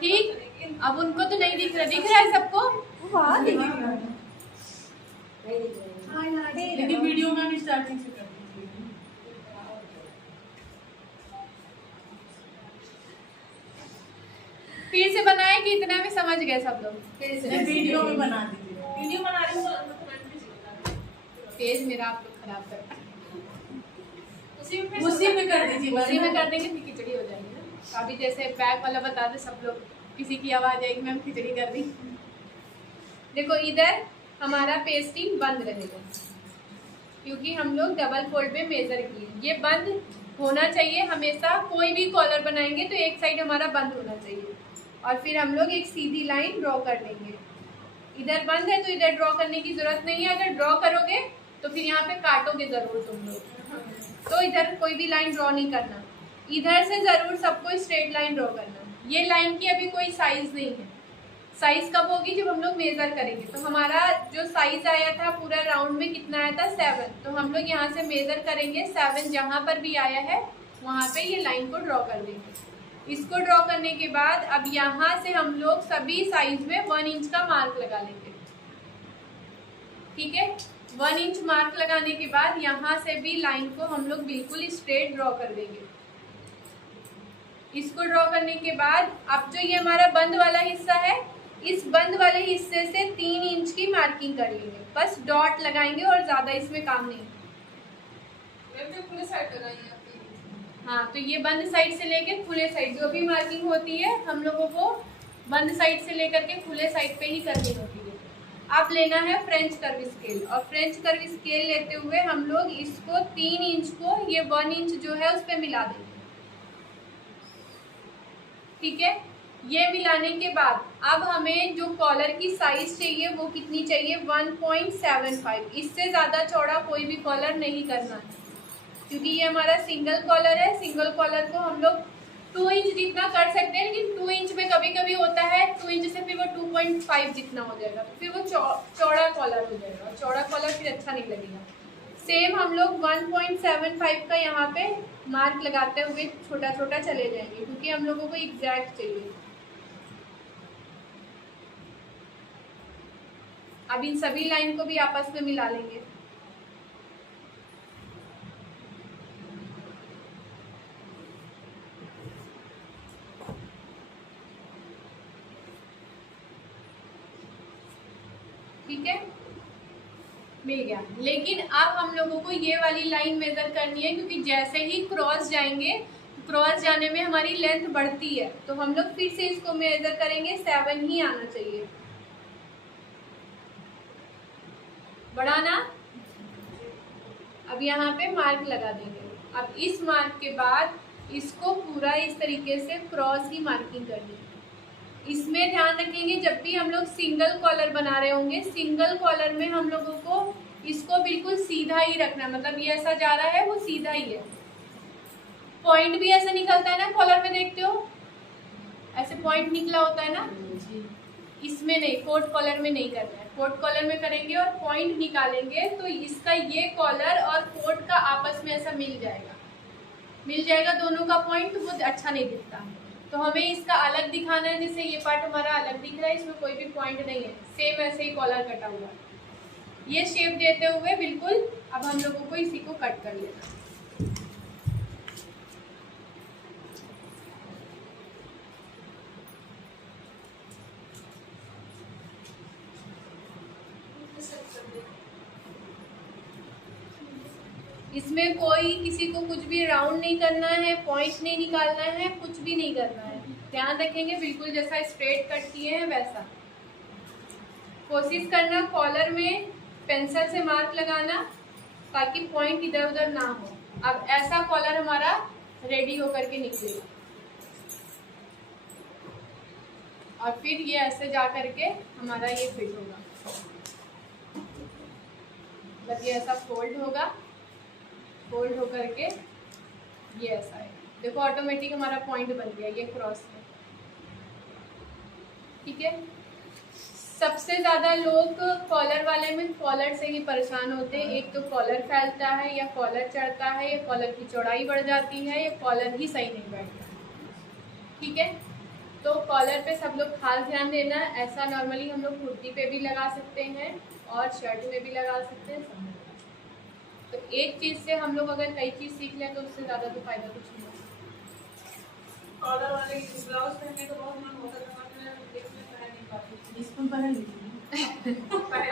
ठीक, अब उनको तो नहीं दिख रहा है सबको। लेकिन वीडियो में भी स्टार्टिंग से कर दीजिए। फिर से बनाए कि इतना में समझ गए सब लोग? वीडियो में बना दीजिए। वीडियो बना रही हूँ पेज मेरा आप लोग खराब करते हैं। उसी में कर दीजिए, उसी में कर देंगे फिर खिचड़ी हो जाएगी ना। अभी जैसे बैक वाला बता दे सब लोग, किसी की आवाज आएगी मैम खिचड़ी कर दी। देखो इधर हमारा पेस्टिंग बंद रहेगा क्योंकि हम लोग डबल फोल्ड में मेजर किए। ये बंद होना चाहिए हमेशा। कोई भी कॉलर बनाएंगे तो एक साइड हमारा बंद होना चाहिए और फिर हम लोग एक सीधी लाइन ड्रॉ कर लेंगे। इधर बंद है तो इधर ड्रॉ करने की जरूरत नहीं है। अगर ड्रॉ करोगे तो फिर यहाँ पे काटोगे जरूर तुम लोग, तो इधर कोई भी लाइन ड्रॉ नहीं करना। इधर से जरूर सबको स्ट्रेट लाइन ड्रॉ करना। ये लाइन की अभी कोई साइज नहीं है, साइज कब होगी जब हम लोग मेजर करेंगे। तो हमारा जो साइज आया था पूरा राउंड में कितना आया था 7, तो हम लोग यहाँ से मेजर करेंगे 7। जहाँ पर भी आया है वहाँ पे ये लाइन को ड्रॉ कर देंगे। इसको ड्रॉ करने के बाद अब यहाँ से हम लोग सभी साइज में 1 इंच का मार्क लगा लेंगे। ठीक है, 1 इंच मार्क लगाने के बाद यहाँ से भी लाइन को हम लोग बिल्कुल स्ट्रेट ड्रॉ कर देंगे। इसको ड्रॉ करने के बाद अब जो ये हमारा बंद वाला हिस्सा है, इस बंद वाले हिस्से से 3 इंच की मार्किंग कर लेंगे, बस डॉट लगाएंगे और ज्यादा इसमें काम नहीं। खुले साइड लगाइए हाँ, तो ये बंद साइड से लेके खुले साइड जो भी मार्किंग होती है हम लोगों को बंद साइड से लेकर के खुले साइड पे ही करनी होती है। अब लेना है फ्रेंच कर्व स्केल, और फ्रेंच कर्व स्केल लेते हुए हम लोग इसको 3 इंच को ये 1 इंच जो है उस पर मिला देंगे। ठीक है, ये मिलाने के बाद अब हमें जो कॉलर की साइज चाहिए वो कितनी चाहिए, 1.75। इससे ज़्यादा चौड़ा कोई भी कॉलर नहीं करना है, क्योंकि ये हमारा सिंगल कॉलर है। सिंगल कॉलर को हम लोग 2 इंच जितना कर सकते हैं, लेकिन 2 इंच में कभी कभी होता है 2 इंच से फिर वो 2.5 जितना हो जाएगा, तो फिर वो चौड़ा कॉलर हो जाएगा, और चौड़ा कॉलर फिर अच्छा नहीं लगेगा। सेम हम लोग 1.75 का यहाँ पे मार्क लगाते हुए छोटा छोटा चले जाएंगे, क्योंकि हम लोगों को एग्जैक्ट चाहिए। अब इन सभी लाइन को भी आपस में मिला लेंगे। ठीक है, मिल गया। लेकिन अब हम लोगों को ये वाली लाइन मेजर करनी है, क्योंकि जैसे ही क्रॉस जाएंगे, क्रॉस जाने में हमारी लेंथ बढ़ती है, तो हम लोग फिर से इसको मेजर करेंगे। 7 ही आना चाहिए, बढ़ाना। अब यहाँ पे मार्क लगा देंगे। अब इस मार्क के बाद इसको पूरा इस तरीके से क्रॉस ही मार्किंग करनी है। इसमें ध्यान रखेंगे जब भी हम लोग सिंगल कॉलर बना रहे होंगे, सिंगल कॉलर में हम लोगों को इसको बिल्कुल सीधा ही रखना, मतलब ये ऐसा जा रहा है वो सीधा ही है। पॉइंट भी ऐसा निकलता है ना कॉलर में, देखते हो ऐसे पॉइंट निकला होता है ना, इसमें नहीं, कोट कॉलर में नहीं करना है। कोट कॉलर में करेंगे और पॉइंट निकालेंगे तो इसका ये कॉलर और कोट का आपस में ऐसा मिल जाएगा दोनों का पॉइंट, वो अच्छा नहीं दिखता। तो हमें इसका अलग दिखाना है, जैसे ये पार्ट हमारा अलग दिख रहा है, इसमें कोई भी पॉइंट नहीं है, सेम ऐसे ही कॉलर कटा हुआ है। ये शेप देते हुए बिल्कुल अब हम लोगों को इसी को कट कर लेना। इसमें कोई किसी को कुछ भी राउंड नहीं करना है, पॉइंट नहीं निकालना है, कुछ भी नहीं करना है। ध्यान रखेंगे बिल्कुल जैसा स्ट्रेट कट किए हैं वैसा। कोशिश करना कॉलर में पेंसिल से मार्क लगाना ताकि पॉइंट इधर उधर ना हो। अब ऐसा कॉलर हमारा रेडी होकर के निकलेगा, और फिर ये ऐसे जा करके हमारा ये फिट होगा, मतलब ये ऐसा फोल्ड होगा, फोल्ड होकर के ये ऐसा है। देखो ऑटोमेटिक हमारा पॉइंट बन गया ये क्रॉस में। ठीक है, सबसे ज़्यादा लोग कॉलर वाले में कॉलर से ही परेशान होते हैं। एक तो कॉलर फैलता है, या कॉलर चढ़ता है, या कॉलर की चौड़ाई बढ़ जाती है, या कॉलर ही सही नहीं बैठता। ठीक है, तो कॉलर पे सब लोग खास ध्यान देना। ऐसा नॉर्मली हम लोग कुर्ती पे भी लगा सकते हैं और शर्ट में भी लगा सकते हैं, सब में लगा सकते हैं। तो एक चीज़ से हम लोग अगर कई चीज़ सीख लें तो उससे ज़्यादा तो फायदा कुछ नहीं होगा। कॉलर वाले ब्लाउज पहनने का बहुत मन होता था, मैं देखने पहन नहीं पाती। स्कूल पहन ली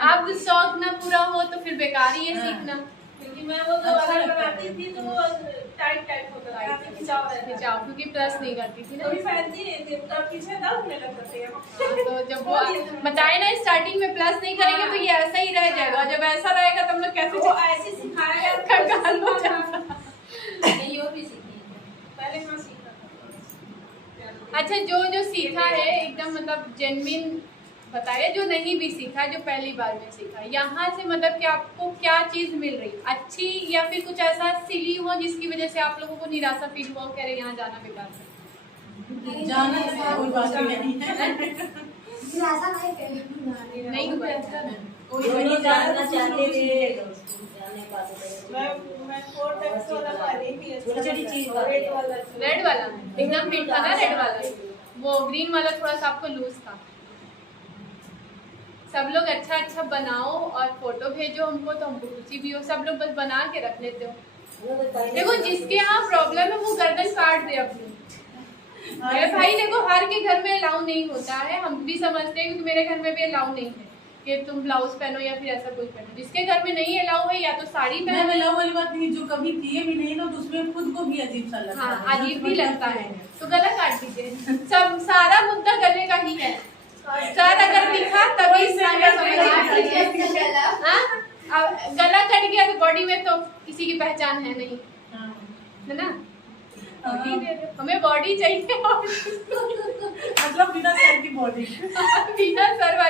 अब शौक ना पूरा हो तो फिर बेकार ही है सीखना। क्योंकि मैं वो जो वाला बनाती थी तो वो टाइट टाइट होता था, खिंचाव रहता था। खिंचाव, क्योंकि प्लस नहीं करती थी ना, कभी पहनती नहीं थी, तब पीछे दर्द होने लगता था। तो जब वो बताए ना स्टार्टिंग में प्लस नहीं करेंगे तो ये ऐसा ही रह जाएगा। जब ऐसा रहेगा तो हम लोग कैसे वो ऐसे सिखाया कंगाल हो जाएगा। नहीं और भी सीखी है। पहले मैं सीखा था। अच्छा, जो सीखा है एकदम मतलब जेन्युइन बताया, जो नहीं भी सीखा, जो पहली बार में सीखा, यहाँ से मतलब कि आपको क्या चीज़ मिल रही, अच्छी या फिर कुछ ऐसा सिली हो जिसकी वजह से आप लोगों को निराशा फील हुआ, कह रहे यहाँ जाना बेकार है। जाना कोई बात नहीं है, नहीं हुआ कोई नहीं जानना चाहते थे, जाने पाते थे। मैं कोटेक्स वाला वाली थी, छोटी-छोटी चीज रेड वाला। रेड वाला एकदम फिट था ना, रेड वाला। वो ग्रीन वाला थोड़ा सा आपको लूज था। सब लोग अच्छा अच्छा बनाओ और फोटो भेजो हमको, तो हमको खुशी भी हो। सब लोग बस बना के रख लेते हो। देखो जिसके यहाँ प्रॉब्लम है वो गर्दन काट दे अपनी। मेरे भाई देखो हर के घर में अलाउ नहीं होता है, हम भी समझते हैं, क्योंकि मेरे घर में भी अलाउ नहीं है कि तुम ब्लाउज पहनो या फिर ऐसा कुछ पहनो। जिसके घर में नहीं अलाउ है या तो साड़ी पहनो। अलाउ वाली बात नहीं, जो कभी किए भी नहीं ना तो उसमें खुद को भी अजीब सा लगता है। हाँ अजीब भी लगता है, तो गला काट दीजिए। सब सारा मुद्दा गले का ही है। सर अगर दिखा तभी गला कट गया तो बॉडी में तो किसी की पहचान है नहीं, है ना। बॉडी दे दो, हमें बॉडी चाहिए मतलब बिना सर की बॉडी बिना सर वाली।